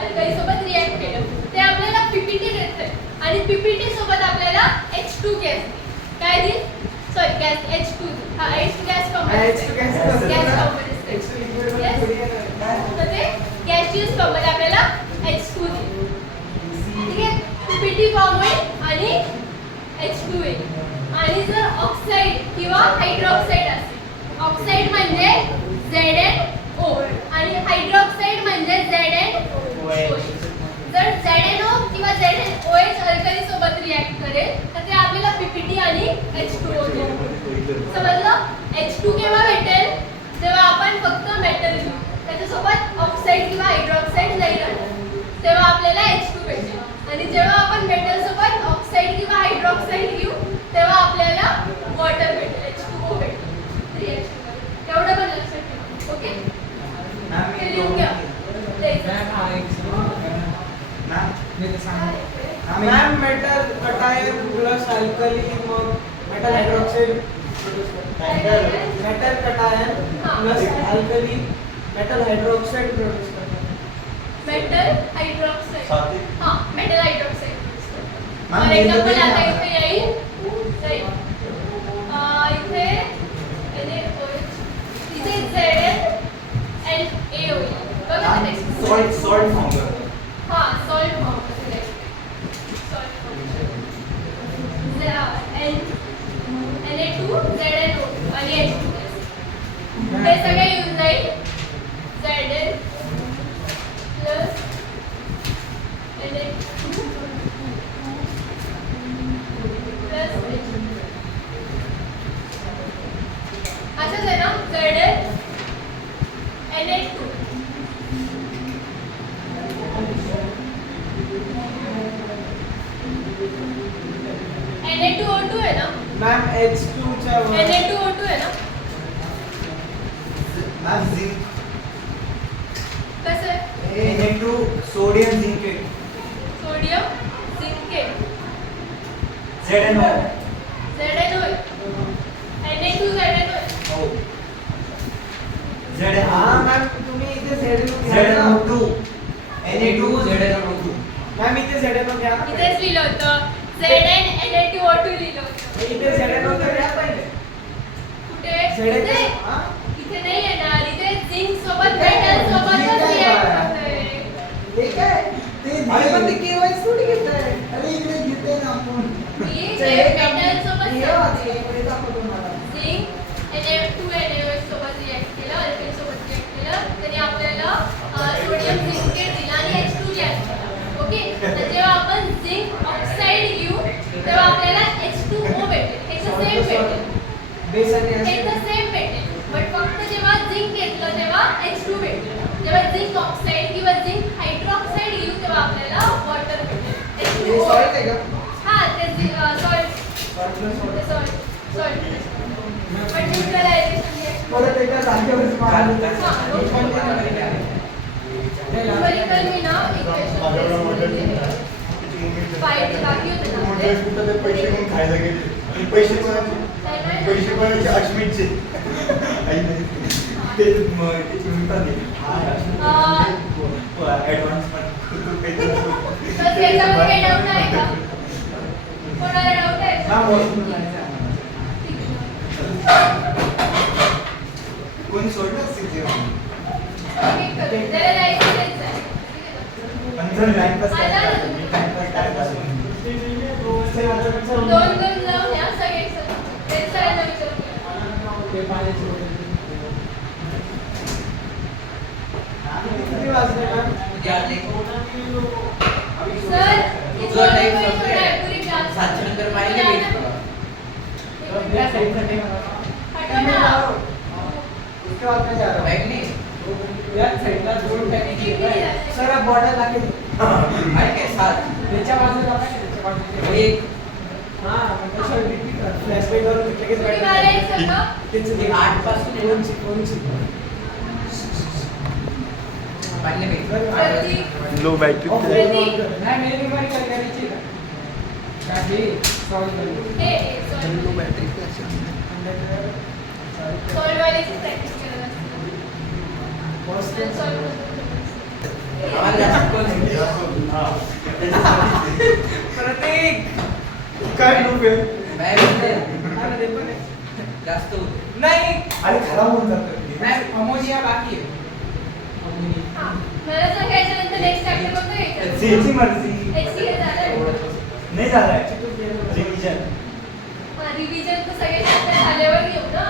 अल्कली सोबत रिॲक्ट केलं ते आपल्याला PPT देते आणि PPT सोबत आपल्याला H2 गॅस काय देईल सॉरी गॅस H2 हा H2 gas component gas component तर ते गॅसियस फॉर्ममध्ये आपल्याला H2 देईल ठीक आहे PPT फॉर्म होईल आणि H2 येईल आणि जर ऑक्साईड किंवा हायड्रॉक्साईड असेल ऑक्साईड म्हणजे ZnO आणि हायड्रॉक्साईड म्हणजे ZnOH जर ZnO किंवा ZnOH अल्कली सोबत रिॲक्ट करेल तर ते आपल्याला PPT आणि H2O देईल समजलं H2 केव्हा भेटेल जेव्हा आपण फक्त मेटल घेऊ त्याच्यासोबत ऑक्साईड किंवा हायड्रॉक्साईड नाही राहणार तेव्हा आपल्याला H2 भेटेल आणि जेव्हा आपण मेटल सोबत ऑक्साईड किंवा हायड्रॉक्साईड घेऊ तेव्हा आपल्याला वॉटर भेटेल H2O भेटेल रिॲक्शन एवढं पण लक्षात ठेवा ओके ते लिहून घ्या ma'am metal cation plus alkali मग metal hydroxide metal cation plus alkali metal hydroxide produce करतात मेटल हायड्रॉक्साईड सात्विक. हां मेटल हायड्रॉक्साईड मॅम, फॉर हे एक्झाम्पल बघा. आता इथे येईल इथे इथे ZnNa होईल बघा ते next. सॉल्ट फॉर्म करतो हां salt form salt Na2 ZnO आणि H2 हे सगळे येऊन जाईल Zn plus Na2 plus H2 असंच आहे ना Zn Na2 Na2O2 आहे ना मॅम H2 च्या वर Na2O2 आहे ना मॅम झिंक कसं आहे Na2 sodium zincate sodium zincate ZnO ZnO Na2 ZnO हो हा ZnO मॅम तुम्ही इथे ZnO घ्या ना. ZnO2 Na2 ZnO2 मॅम इथे ZnO घ्या ना. इथेच लिहिलं होतं Zn Na2O2 लिहिलं होतं इथे ZnO तर घ्या पहिले कुठे ZnO इथे हा? इथे नाही येणार इथे झिंक सोबत मेटल सोबतच रिॲक्ट होतंय ते काय ते अरे पण ते केवायच थोडी घेत आहे. अरे इकडे घेते ना आपण मेटल सोबत हे वाच, इकडे दाखवतो मला. झिंक Na2NaOH सोबत रिॲक्ट केलं अल्कली सोबत रिॲक्ट केलं तरी आपल्याला सोडियम झिंकेट दिला आणि H2 रिॲक्ट केला ओके तर जेव्हा आपण झिंक ऑक्साईड घेऊ तेव्हा आपल्याला H2O भेटेल हे तर सेम भेटेल बेस आणि हे acid. तर सेम भेटेल बट फक्त जेव्हा झिंक घेतलं तेव्हा H2 भेटेल जेव्हा झिंक ऑक्साईड किंवा झिंक हायड्रॉक्साईड घेऊ तेव्हा आपल्याला वॉटर भेटेल हे H2O salt आहे का? हां ते salt Salt plus salt. Salt पण न्यूट्रलायझेशन परत एका जागेवरच मारलं. हां, हे पण ते नाही. न्यूमेरिकल मी ना इक्वेशन फाईट बाकी होते ना मोठे कुठं ते पैसे घेऊन खायला गेले आणि पैसे कोणाचे अश्मितचे आई नाही ते त्याची म्हणतात ऍडव्हान्स तर त्याच्यामध्ये काही डाऊट आहे का कोणाला डाऊट आहे कोणी सोडलं असेल जेवण ठीक आहे त्याला जायचं तेच आहे पंधरा टाइमपास आला ना तुम्ही. टाइमपास दोन लावून या सगळे तेच सगळ्यांना विचारून किती वाजले मॅम? उद्या आले. सर तुझं टाइम संपलाय. पुरी क्लास 7 नंतर माहिती भेटतो. हटो ना उसके बाद में जा रहा हूँ. बॅग नाही. या साईडला दोन टॅक्सी आहेत. सर आप बॉर्डर लाके आहे काय 7? त्याच्या बाजूला काय त्याच्या बाजूला एक हां म्हणजे सर रिपीट कर फ्लॅशबॅक करून लगेच तुम्ही मला एक सांगा त्यांचं एक 8 पासून आहे ना. कोणची पाहिलं मी. प्रतीक लो बॅटरी प्रतीक नाही मेरी बीमारी कर करायची का काही सॉल्व करू हे सॉरी सॉल्व वालीची प्रॅक्टिस करत असते बॉस आम्हाला जास्त कोण नाही. प्रतीक काय लूप आहे बॅग होते. अरे ते पण आहे. जास्त होते. नाही अरे खराब होऊन जातं मॅम अमोनिया बाकी आहे हां मला सांगायचं नंतर नेक्स्ट चॅप्टर कोणतं घ्यायचं सीची मर्जी HCA झालं नाही झालाय रिव्हिजन रिव्हिजन तर सगळे चॅप्टर झाल्यावर घेऊ ना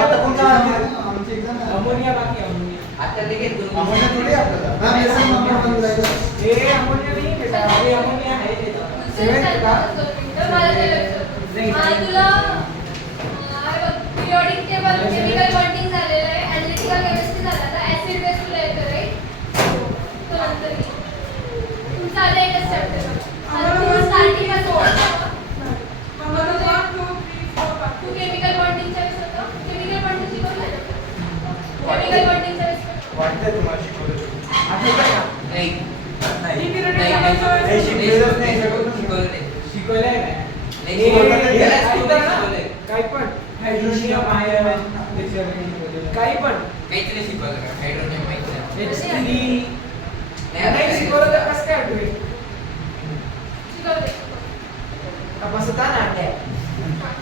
आता कोणता आमची एक्झाम अमोनिया बाकी आहे, अमोनिया आता लगेच 2 आम्हाला थोडी आपल्याला हे अमोनिया नाही बेटा हे अमोनिया आहे ते दुसरं चालतं 2 मिनिटं मला ते लक्षात तुला पिरियोडिक टेबल केमिकल बॉन्डिंग झालेलं आहे एनालिटिकल केमिस्ट्री झाला तर ऍसिड बेस तुला येतं राईट तो नंतर घे. तुमचा आला एकच चॅप्टर स्टार्टिंग तू केमिकल बॉन्डिंगच्या वेळेस होतं केमिकल बॉन्डिंग शिकवलं केमिकल बॉन्डिंगच्या वेळेस वाटतंय तुम्हाला शिकवलं आठवतं का नाही. नाही हे शिकलेलंच नाही, शिकवलं नाही. शिकवलंय काय नाही हे शिकवलं नाही. त्याला ऐकतं शिकवलं ना? शिकवलंय. काही पण हायड्रोनियम आयन काही पण काहीच नाही शिकवलं का? हायड्रोजन माहिती नाही. H3 नाही शिकवलं तर कसं काय आठवेल शिकवलं तपासता ना त्या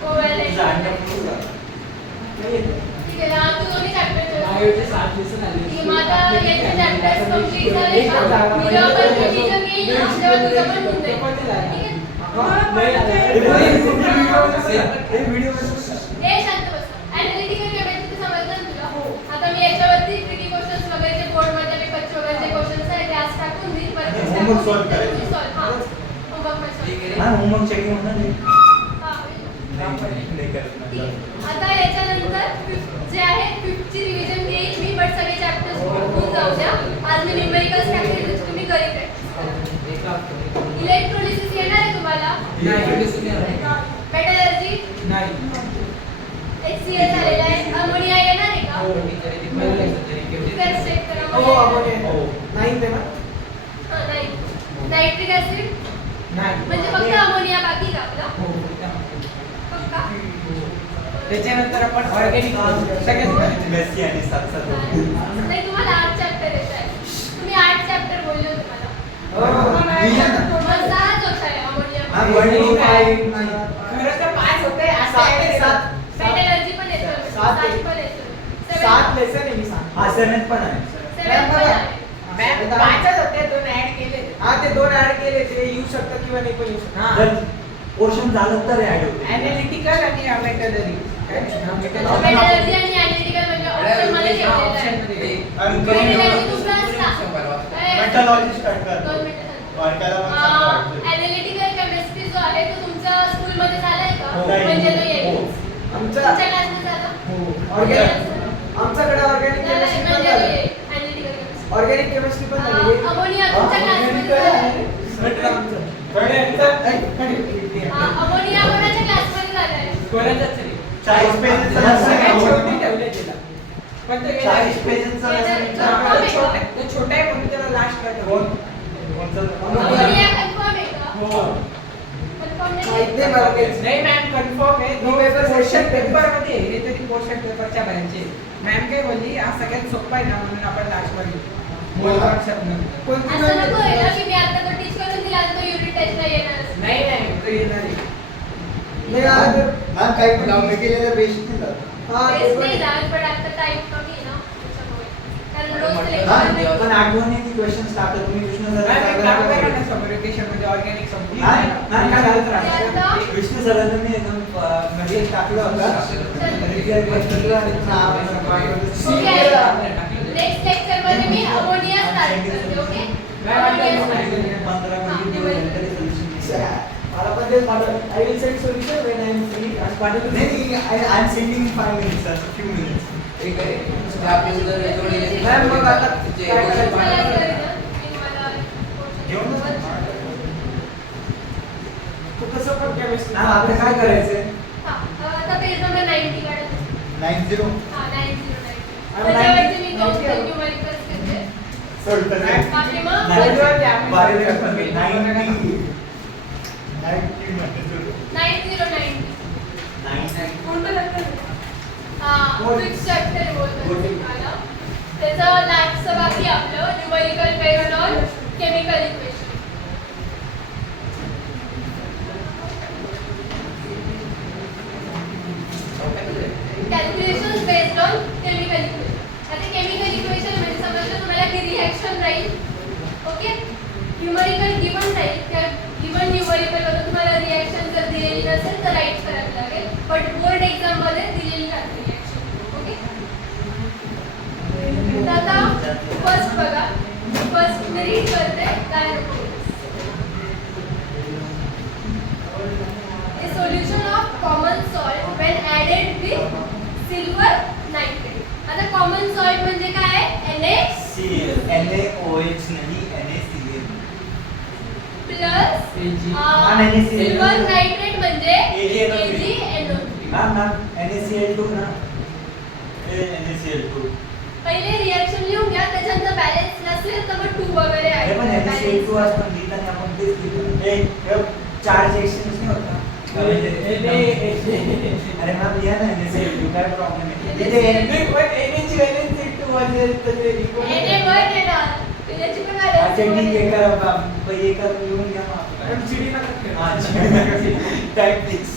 तुझं अंडा पुरवला. नाही येत. ठीक आहे हा तू दोन्ही चॅप्टर बायोचे 7 लेसन आले की माझा याचे चॅप्टर्स कंप्लीट झाले का मी जेव्हा पण रिव्हिजन घेईन ना तेव्हा तुझं पण होऊन जाईल ठीक आहे हे व्हिडिओ ए शांत बस एनालिटिकल केमिस्ट्री समजलं ना तुला आता मी याच्यावरती ट्रिकी क्वेश्चन्स वगैरे जे बोर्ड मध्ये पेपरचे वगैरे जे क्वेश्चन्स आहेत ते आज टाकून देईन परत तेच Homework टाकून solve देईन. करायचं. तुम्ही solve हां होमवर्क पण solve ठीक आहे. हा होमवर्क चेकिंग होणार नाही हां होईल. नाही करत ठीक नाही. आहे. आता याच्यानंतर जे आहे 5th ची रिव्हिजन घेईन मी बट सगळे चॅप्टर्स होऊन जाऊ द्या आज मी न्यूमेरिकल्स टाकले तुम्ही घरी प्रॅक्टिस करा इलेक्ट्रोलिसिस येणार आहे तुम्हाला मेटलर्जी नाही HCl झालेला आहे अमोनिया येणार आहे का चेक करा हो अमोनिया हो. नाही ते ना हां नाही नायट्रिक ऍसिड नाही म्हणजे फक्त अमोनिया बाकी का आपला हो पक्का त्याच्यानंतर आपण ऑर्गॅनिक सगळ्यात मेसी आणि सात नाही तुम्हाला 8 चॅप्टर येत आहे तुम्ही 8 चॅप्टर बोलले होते मला मग 6च होत आहे अमोनिया हा, one, two, five, खरं तर 5 होते मेटलर्जी पण येतं सात 7 आहे. पण येतं 7 लेसन आहे मी सांग हा सेव्हन्थ पण आहे 7 पण आहे मॅम 5च होते 2 ऍड केले हा ते 2 ऍड केले ते येऊ शकतं किंवा नाही पण येऊ शकतं जर पोर्शन झालं तर ऍड होते ऍनालिटिकल आणि मेटलरी मेटलर्जी आणि एनालिटिकल म्हणजे ऑप्शन मध्ये ठेवलेलं आहे आणि मेटलर्जी दुसरा असता मेटलॉजी स्टार्ट कर 2 मिनिटं वाटकायला पण चांगलं वाटतं. एनालिटिकल केमिस्ट्री जो आहे तो तुमच्या स्कूल मध्ये झालाय का हो. म्हणजे तो येईल हो. आमचा तुमच्या क्लासमध्ये झाला ऑर्गॅनिक आमच्याकडे ऑर्गॅनिक झाला केमिस्ट्री पण म्हणजे तो झाली येईल एनालिटिकल केमिस्ट्री ऑर्गॅनिक केमिस्ट्री पण झाली अमोनिया तुमच्या क्लासमध्ये झालाय अमोनिया कोणाच्या क्लासमध्ये झालाय 40 पेजेस सगळ्यात शेवटी ठेवलंय तिला पण ते 40 पेजेसचा तो छोटा आहे म्हणून त्याला लास्ट ला कोण ठेवलं. कोणचं अमोनिया कन्फर्म आहे का? हो. कन्फर्म माहिती नाही. मला तेच. नाही मॅम कन्फर्म आहे. तो पेपर क्वेश्चन पेपर मध्ये हे तरी क्वेश्चन पेपरच्या बाहेरचे. मॅम काय बोलली हा सगळ्यात सोपा आहे ना म्हणून आपण लास्ट मध्ये असं नको आहे ना की मी आता तो टीच करून दिला आणि तो युनिट टेस्टला येणार. नाही नाही तो येणार आहे. मॅम काही पण लावून केलेलं बेस्ट नाही जात. Best नाही जात, पण आता टाइम कमी आहे ना त्याच्यामुळे. कारण रोज हा, lecture नाही. पण आठवणीने क्वेश्चन्स टाकत तुम्ही विष्णू मॅम एक काम करा ना सर समर एज्युकेशन मध्ये ऑर्गॅनिक संपली. नाही, नाही, काय झालं तर ते आता विष्णू सरांना मी एकदम मेसेज टाकलं होता रिप्लाय केलं आणि नाव Okay. नेक्स्ट लेक्चर मध्ये मी अमोनिया स्टार्ट करते. ओके मला पण तेच पाठव I will send solution when I am free आणि पाठवतो नाही I am sending in 5 minutes sir few minutes ठीक आहे स्टाफ युजर जोडलेले मॅम, मग आता जे काय करायचं? घेऊन तू कसं पण केमिस्ट्री आता काय करायचंय आता पेज नंबर 90 काढा. 90 हा 90. आणि त्याच्यावरती मी 90 दोन न्यूमरिकल्स घेते. सोडतं बाकी मग नाही बारे आपण 90 कोणतं लागतं? हा फिक्स चॅप्टर बोलतो तुम्हाला. त्याचं लास्टचं बाकी आपलं numerical based on chemical equation. Calculations based on chemical equation. आता केमिकल इक्वेशन म्हणजे समजलं तुम्हाला की रिएक्शन राहील. ओके न्यूमरिकल गिवन राहील. त्या गिवन न्यूमरिकल वरून तुम्हाला रिएक्शन जर दिलेली नसेल तर राईट करायला लागेल. बट बोर्ड एक्झाम मध्ये दिलेली राहते रिएक्शन. ओके तर आता फर्स्ट बघा. फर्स्ट मी रीड करते काय नको. A solution of common salt when added with silver nitrate. आता common salt म्हणजे काय आहे? NaOH नाही NaCl plus NaCl. Silver nitrate म्हणजे AgNO3. AgNO3. मॅम NaCl2 ना NaCl2 पहिले रिएक्शन लिहून घ्या. त्याच्यानंतर बॅलन्स नसेल तर मग 2 वगैरे अरे पण आहे. NaCl2 असं लिहिलं आणि आपण तेच लिहिलं हे चार्ज एक्सचेंज नाही होता अरे मॅम लिहा ना NaCl2 काय प्रॉब्लेम आहे तिथे Na वर येणार. त्याची पण अच्छा ठीक आहे balance करा पहिले करून लिहून घ्या मग टॅक्टिक्स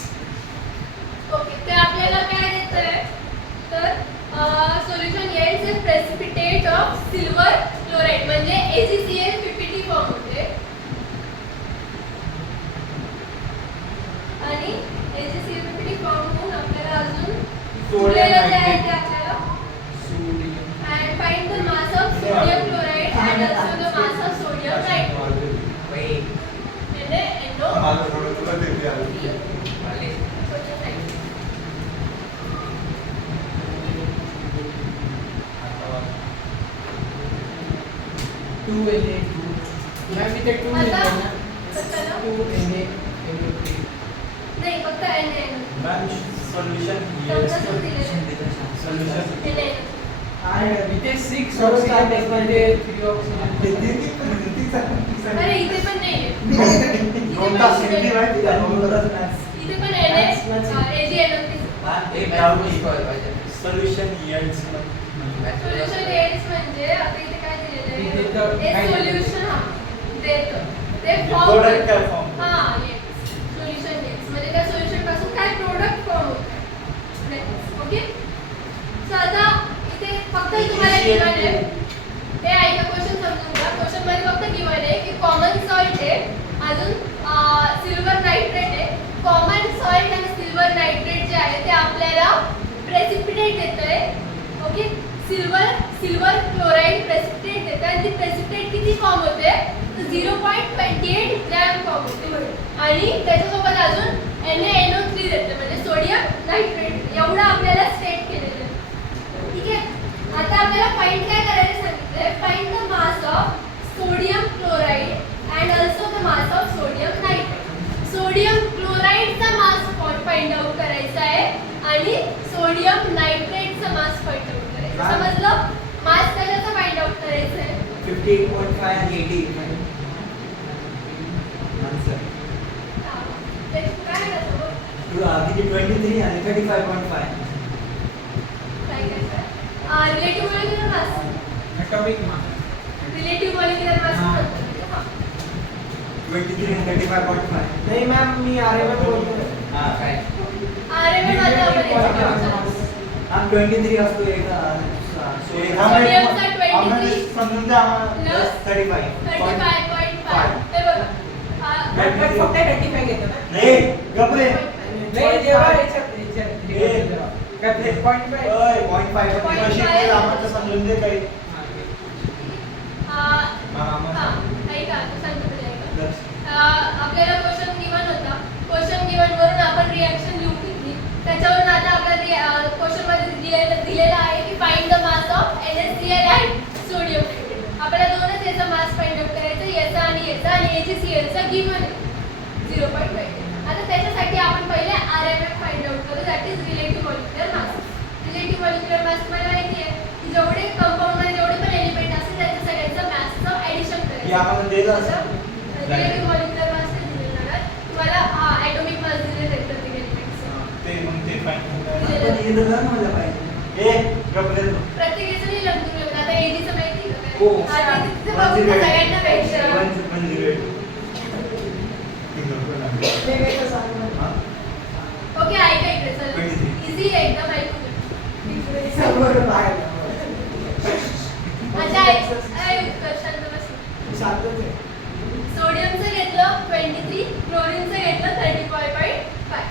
ओके ते आपल्याला काय देतंय तर सोल्युशन येईल is precipitate of silver chloride म्हणजे AgCl PPT फॉर्म होते. आणि AgCl PPT फॉर्म होऊन आपल्याला अजून सोडियम द्यायचे आपल्याला. And find the mass of sodium chloride and also the mass of sodium nitrate. NaNO माझं थोडं तुला देते आज. sodium nitrate. आता कसं ना? नाही फक्त NaNO. मॅम सोल्युशन तसंच दिलेलं. Solution NaNO. इथे 6 ऑक्सिजन म्हणजे 3 ऑक्सिजन. अरे इथे पण नाहीये. दोन तास हिंदी माहिती का दोन तास मॅथ्स इथे पण AgNO3. एक डाऊट निघाला पाहिजे सोल्युशन yields सोल्युशन एड्स म्हणजे आता इथे काय दिलेलं इथे तर आहे? काय सोल्युशन हा देतं. ते प्रोडक्ट काय फॉर्म हा येस सोल्युशन येस म्हणजे त्या सोल्युशन पासून काय प्रोडक्ट फॉर्म होतं. ओके सो आता इथे फक्त तुम्हाला गिवन आहे ते ऐका क्वेश्चन समजून घ्या. क्वेश्चन मध्ये फक्त गिवन आहे की कॉमन सॉल्ट आहे अजून सिल्वर नायट्रेट आहे. कॉमन सॉल्ट आणि सिल्वर नायट्रेट जे आहे ते आपल्याला प्रेसिपिटेट देतंय. ओके सिल्वर क्लोराइड प्रेसिपिटेट देतं आणि ती प्रेसिपिटेट किती फॉर्म होते तर 0.28 ग्रॅम फॉर्म होते. आणि त्याच्यासोबत अजून NaNO3 देतं म्हणजे सोडियम नायट्रेट एवढं आपल्याला स्टेट केलेलं आहे. ठीक आहे आता आपल्याला फाइंड काय करायला सांगितलंय. Find the mass of sodium chloride and also the mass of sodium nitrate. Sodium क्लोराइडचा मास फाइंड आउट करायचा आहे आणि सोडियम नायट्रेटचा मास फाइंड आउट करायचा करायचं समजलं. मास कशाचं फाइंड आउट करायचं आहे 58.5 आणि 80. आन्सर ते काय करायचं किती 23 आणि 35.5. काय करायचं relative molecular mass atomic mass. Relative molecular mass हां. 23 आणि 35.5. नाही मॅम मी RMM बोलतोय. हां काय RMM आता आपण याच्यावर हा 23 असतो एक सोडियमचा 23 समजून द्या आम्हाला प्लस 35. 35.5 हे बघा मॅम फक्त 35 घेतो ना. नाही गपरे नाही जेव्हा याच्यात काय 0.5. ओय 0.5 कशी ते आम्हाला समजून दे काही ऐका शांतपणे ऐका आपल्याला क्वेश्चन गिवन होता. क्वेश्चन गिवन वरून आपण रिॲक्शन लिहून घेतली. त्याच्यावरून आता आपल्याला क्वेश्चन मध्ये दिलेला आहे की find the mass of NaCl and sodium. आपल्याला दोनच याचा मास फाइंड आउट करायचा, याचा आणि याचा, आणि AgCl चा गिवन आहे 0.5. आता त्याच्यासाठी आपण पहिले RMM फाइंड आउट करू, that is relative molecular mass. Relative molecular mass तुम्हाला माहिती आहे की जेवढे कंपाऊंड मध्ये जेवढे पण एलिमेंट असतील त्याच्या सगळ्यांचं मासचं ऍडिशन हे करायचं. आम्हाला दिलं असं रिलेटिव्ह मॉलिक्युलर मास ते दिलेलं आहे तुम्हाला. ॲटॉमिक मास दिलेलं आहे प्रत्येक एलिमेंटचं. ते मग ते फाईन पण हे तर मला पाहिजे. ए गपरे प्रत्येक याचं नाही लंतून घेऊन आता एजीचं माहिती आहे का हो. काय? आता तिथे बघून सगळ्यांना भेटतं. ते काय तर सांगू नका. ओके ऐका इकडे चल 23. इझी आहे एकदम ऐकून घे. इकडे समोर बाहेर. अच्छा शांत बस. शांतच आहे. सोडियमचं घेतलं 23, क्लोरीनचं घेतलं 35.5.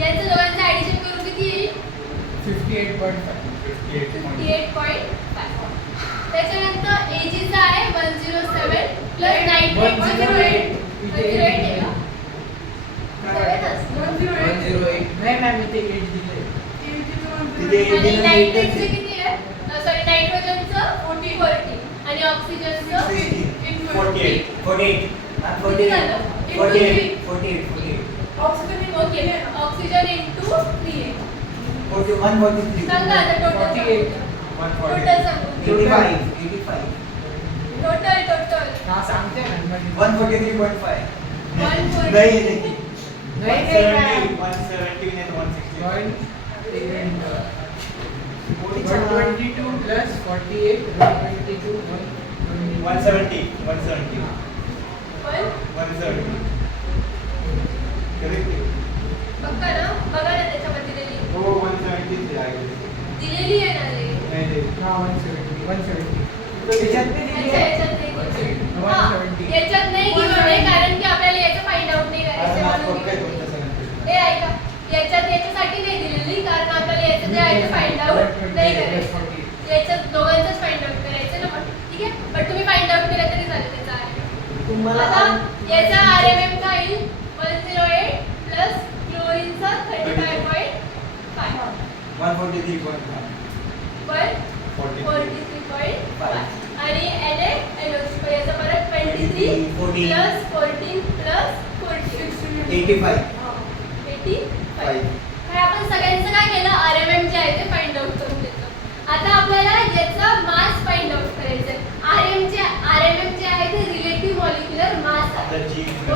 यांचं दोघांचं ऍडिशन करून किती येईल 58.5. 58.5. त्याच्यानंतर एजीचा आहे 107 प्लस 98.08. 108 आहे का? 7 असतं. 108. नाही मॅम इथे 8 दिले. आणि नायट्रेटचं किती आहे सॉरी नायट्रोजनचं 40 आणि ऑक्सिजनचं 48. 48. किती झालं? 48. ओके ऑक्सिजन इंटू 3 आहे. 41. सांगा आता टोटल 48. टोटल सांगू 85. टोटल हा सांगते ना. 143.5. 140. नाही नाही नाही मॅम. 170 नाही 160 122 plus 48, 122, 170 170 पण 170 करेक्ट बघा ना त्याच्यामध्ये दिलेली हो 170 आहे दिलेली आहे ना रे. नाही हा 170. त्याच्यात ते दिली अच्छा, आहे. याच्यात नाही दिली. हा, 170. याच्यात नाही given आहे कारण की आपल्याला याचं फाइंड आउट नाही करायचं म्हणून काय given तुमचं नाही. सांगतो हे ऐका याच्यासाठी नाही दिलेली कारण आपल्याला याचं जे आहे ते फाइंड आउट नाही करायचं. याच्यात दोघांचंच फाइंड आउट करायचं ना पण ठीक आहे. पण तुम्ही फाइंड आउट केलं तरी झालं त्याचा RMM. तुम्हाला आता याचा RMM काय येईल 108 प्लस क्लोरीनचा 35.5 143.5 पण 43.5 आणि NaNO2 याचा परत 23 प्लस 14 प्लस 14 85. 85. काय आपण सगळ्यांचं काय केलं RMM जे आहे ते फाइंड आउट करून घेतलं. आता आपल्याला याचा मास फाइंड आउट करायचं आहे. RMM जे आहे ते रिलेटिव्ह मॉलिक्युलर मास आहे.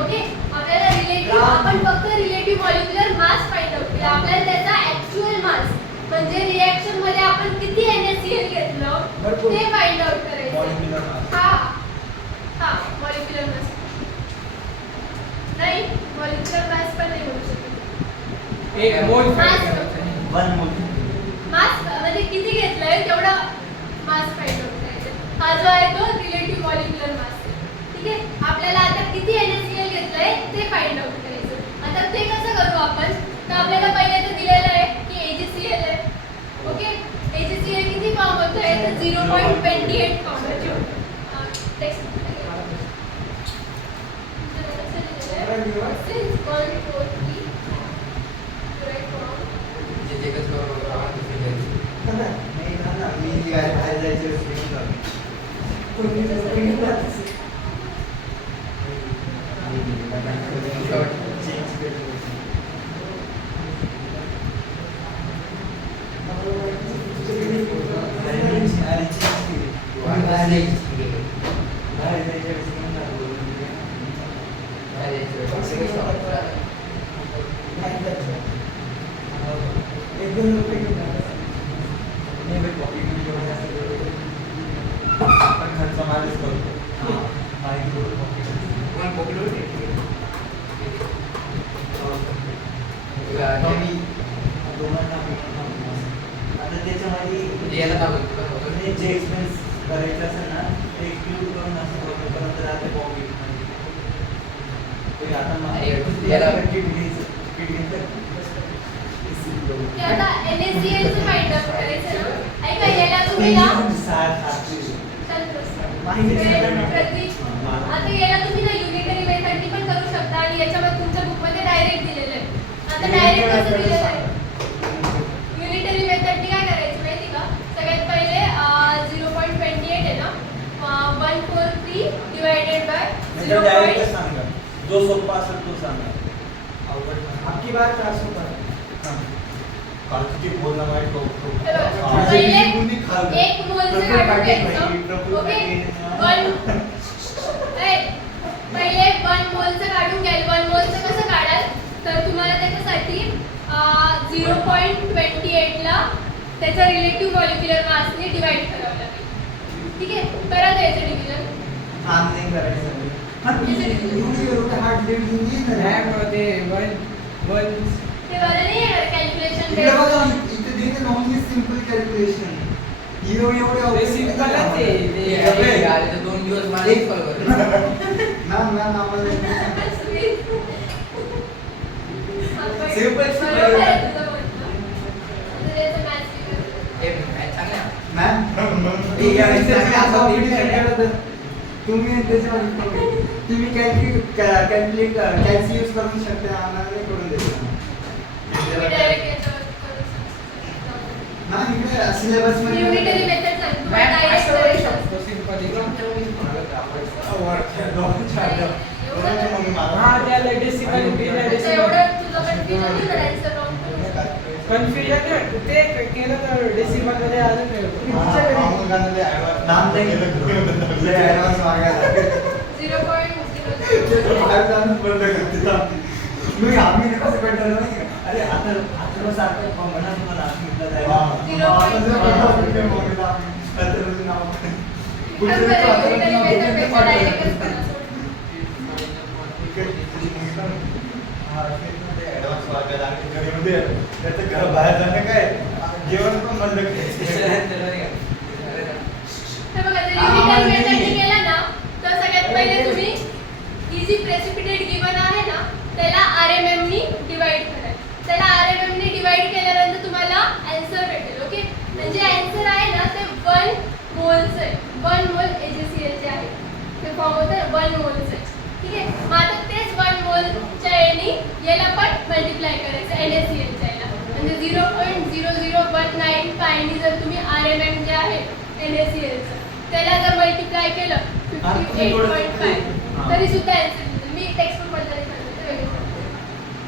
ओके आपल्याला रिलेटिव्ह आपण फक्त relative molecular mass find out केला. आपल्याला त्याचा ऍक्च्युअल मास म्हणजे रिएक्शन मध्ये आपण किती NaCl घेतलं भरपूर. ते फाइंड आउट करायचं. मॉलिक्युलर मास हा मॉलिक्युलर मास नाही मॉलिक्युलर मास पण नाही म्हणू शकत. एक मोल मास. वन मोल मास म्हणजे किती घेतलंय तेवढा मास फाइंड आउट करायचा. हा जो आहे तो रिलेटिव्ह मॉलिक्युलर मास आहे. ठीक आहे आपल्याला आता किती NaCl घेतलंय ते फाइंड आउट करायचं. आता ते कसं करू आपण तर आपल्याला पहिले तर दिलेलं आहे की AgCl आहे. ओके AgCl किती फॉर्म होतोय तर 0.28 फॉर्म होतो. टेक्स्ट since 143 right form जे कसं नाही ना मी बाहेर जायचं चेंज खाली. बाहेर जायच्या वेळेस नाही ना बोलून दिले. ₹1-2 घेणार. नाही बाई, pocket money एवढं जास्त करतो. आपण खर्च माझेच करतो. माहिती करून pocket money. कमी. दोघांना आता त्याच्यामध्ये याला काय बोलतो? म्हणजे जे एक्सपेन्स करायचं असेल ना ते एक्सक्लूड करून असं पर्यंत राहते पॉकेट आता ते आता NSDL चं फाइंड आउट करायचं ना. ऐका, याला तुम्ही ना आता याला तुम्ही ना युनिटरी मेथडनी पण करू शकता आणि याच्यामध्ये तुमच्या बुकमध्ये डायरेक्ट दिलेलं आहे. आता डायरेक्ट कसं दिलेलं आहे? युनिटरी मेथडनी काय करायचं माहिती का? सगळ्यात पहिले 0.28 आहे ना, 143 डिवायडेड बाय 0. सांगा जो सोपा असेल तो सांगा. अवघड आपकी बात 400 पर. काल किती बोलला माहिती पहिले एक मोलचं काढून घ्यायचं. ओके, पहिले 1 मोलचं काढून घ्याल. 1 मोलचं कसं काढाल तर तुम्हाला त्याच्यासाठी 0.28 ला त्याचा रिलेटिव्ह मॉलिक्युलर मासने डिवाइड करावं लागेल. ठीक आहे, करा त्याचं डिव्हिजन. काम नाही करायचं. एवढे हार्ड डिव्हिजन नाही ना. मॅम ते 1 ते मला नाही येणार कॅल्क्युलेशन इकडे बघा, इथे दिले नॉनली सिम्पल कॅल्क्युलेशन. एवढे सिम्पल आहे ते. आले तर 2 दिवस मला एक कॉल कर. मॅम आम्हाला मॅम तुम्ही तुम्ही कॅल्क्युलेट कॅल्सी यूज करू शकता. आम्हाला नाही करून देतो मॅम. इकडे सिलेबस मध्ये युनिटरी मेथड सांग तुम्हाला डायरेक्ट करायचं. एवढं तुझं कन्फ्युजन करायचं कन्फ्युजन ते केलं तर डेसिमल मध्ये आलं नाही. नाम नाही ऍडव्हान्स मागायला 0.00 मी आम्ही कसं कंटाळलो नाही का? अरे आता सारखं म्हणा तुम्हाला त्याचं घर बाहेर जाणं काय जेवण पण बंद हे बघा, जर युनिटरी मेथडने केलं ना तर सगळ्यात पहिले तुम्ही ही जी प्रेसिपिटेट गिवन आहे ना त्याला RMM नी डिवाइड करा. त्याला RMM नी डिवाइड केल्यानंतर तुम्हाला आन्सर भेटेल. ओके, म्हणजे आन्सर आहे ना ते 1 मोलचं आहे. 1 मोल AgCl जे आहे ते फॉर्म होतं 1 मोलचं आहे. ठीक आहे, मग आता तेच 1 मोलच्या याने याला पण मल्टिप्लाय करायचं NaCl च्या याला. म्हणजे 0.0019 पायनी जर तुम्ही RMM जे आहे NaCl चं त्याला जर मल्टिप्लाय केलं 58.5 तरी सुद्धा आन्सर मिळेल. मी टेक्स्टबुक मध्ये सांगते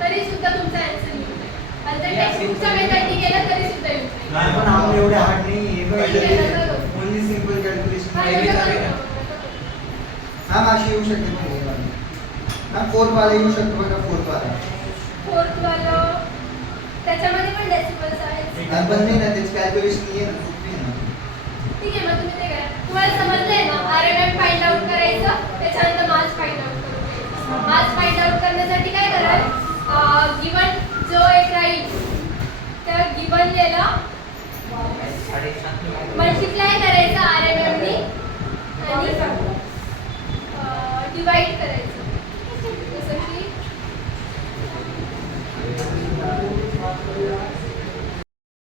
तरी सुद्धा तुमचा आन्सर मिळेल. आणि जर टेक्स्टबुकच्या मेथडने केलं तरी सुद्धा येऊ नाही पण आम्ही एवढे हार्ड नाही. Only simple calculation. मॅम अशी येऊ शकते मॅम. 4th वाला येऊ शकतो बघा. 4th वाला 4th वाला त्याच्यामध्ये पण डेसिमल्स आहेत. पण नाही ना त्याची कॅल्क्युलेशन आहे ना. ठीक आहे, मग तुम्ही ते करा. तुम्हाला समजलंय ना RMM फाइंड आउट करायचं, त्याच्यानंतर मास फाइंड आउट करून घ्यायचं. मास फाइंड आउट करण्यासाठी काय कराल, गिवन जो एक राहील त्या गिवन याला मल्टिप्लाय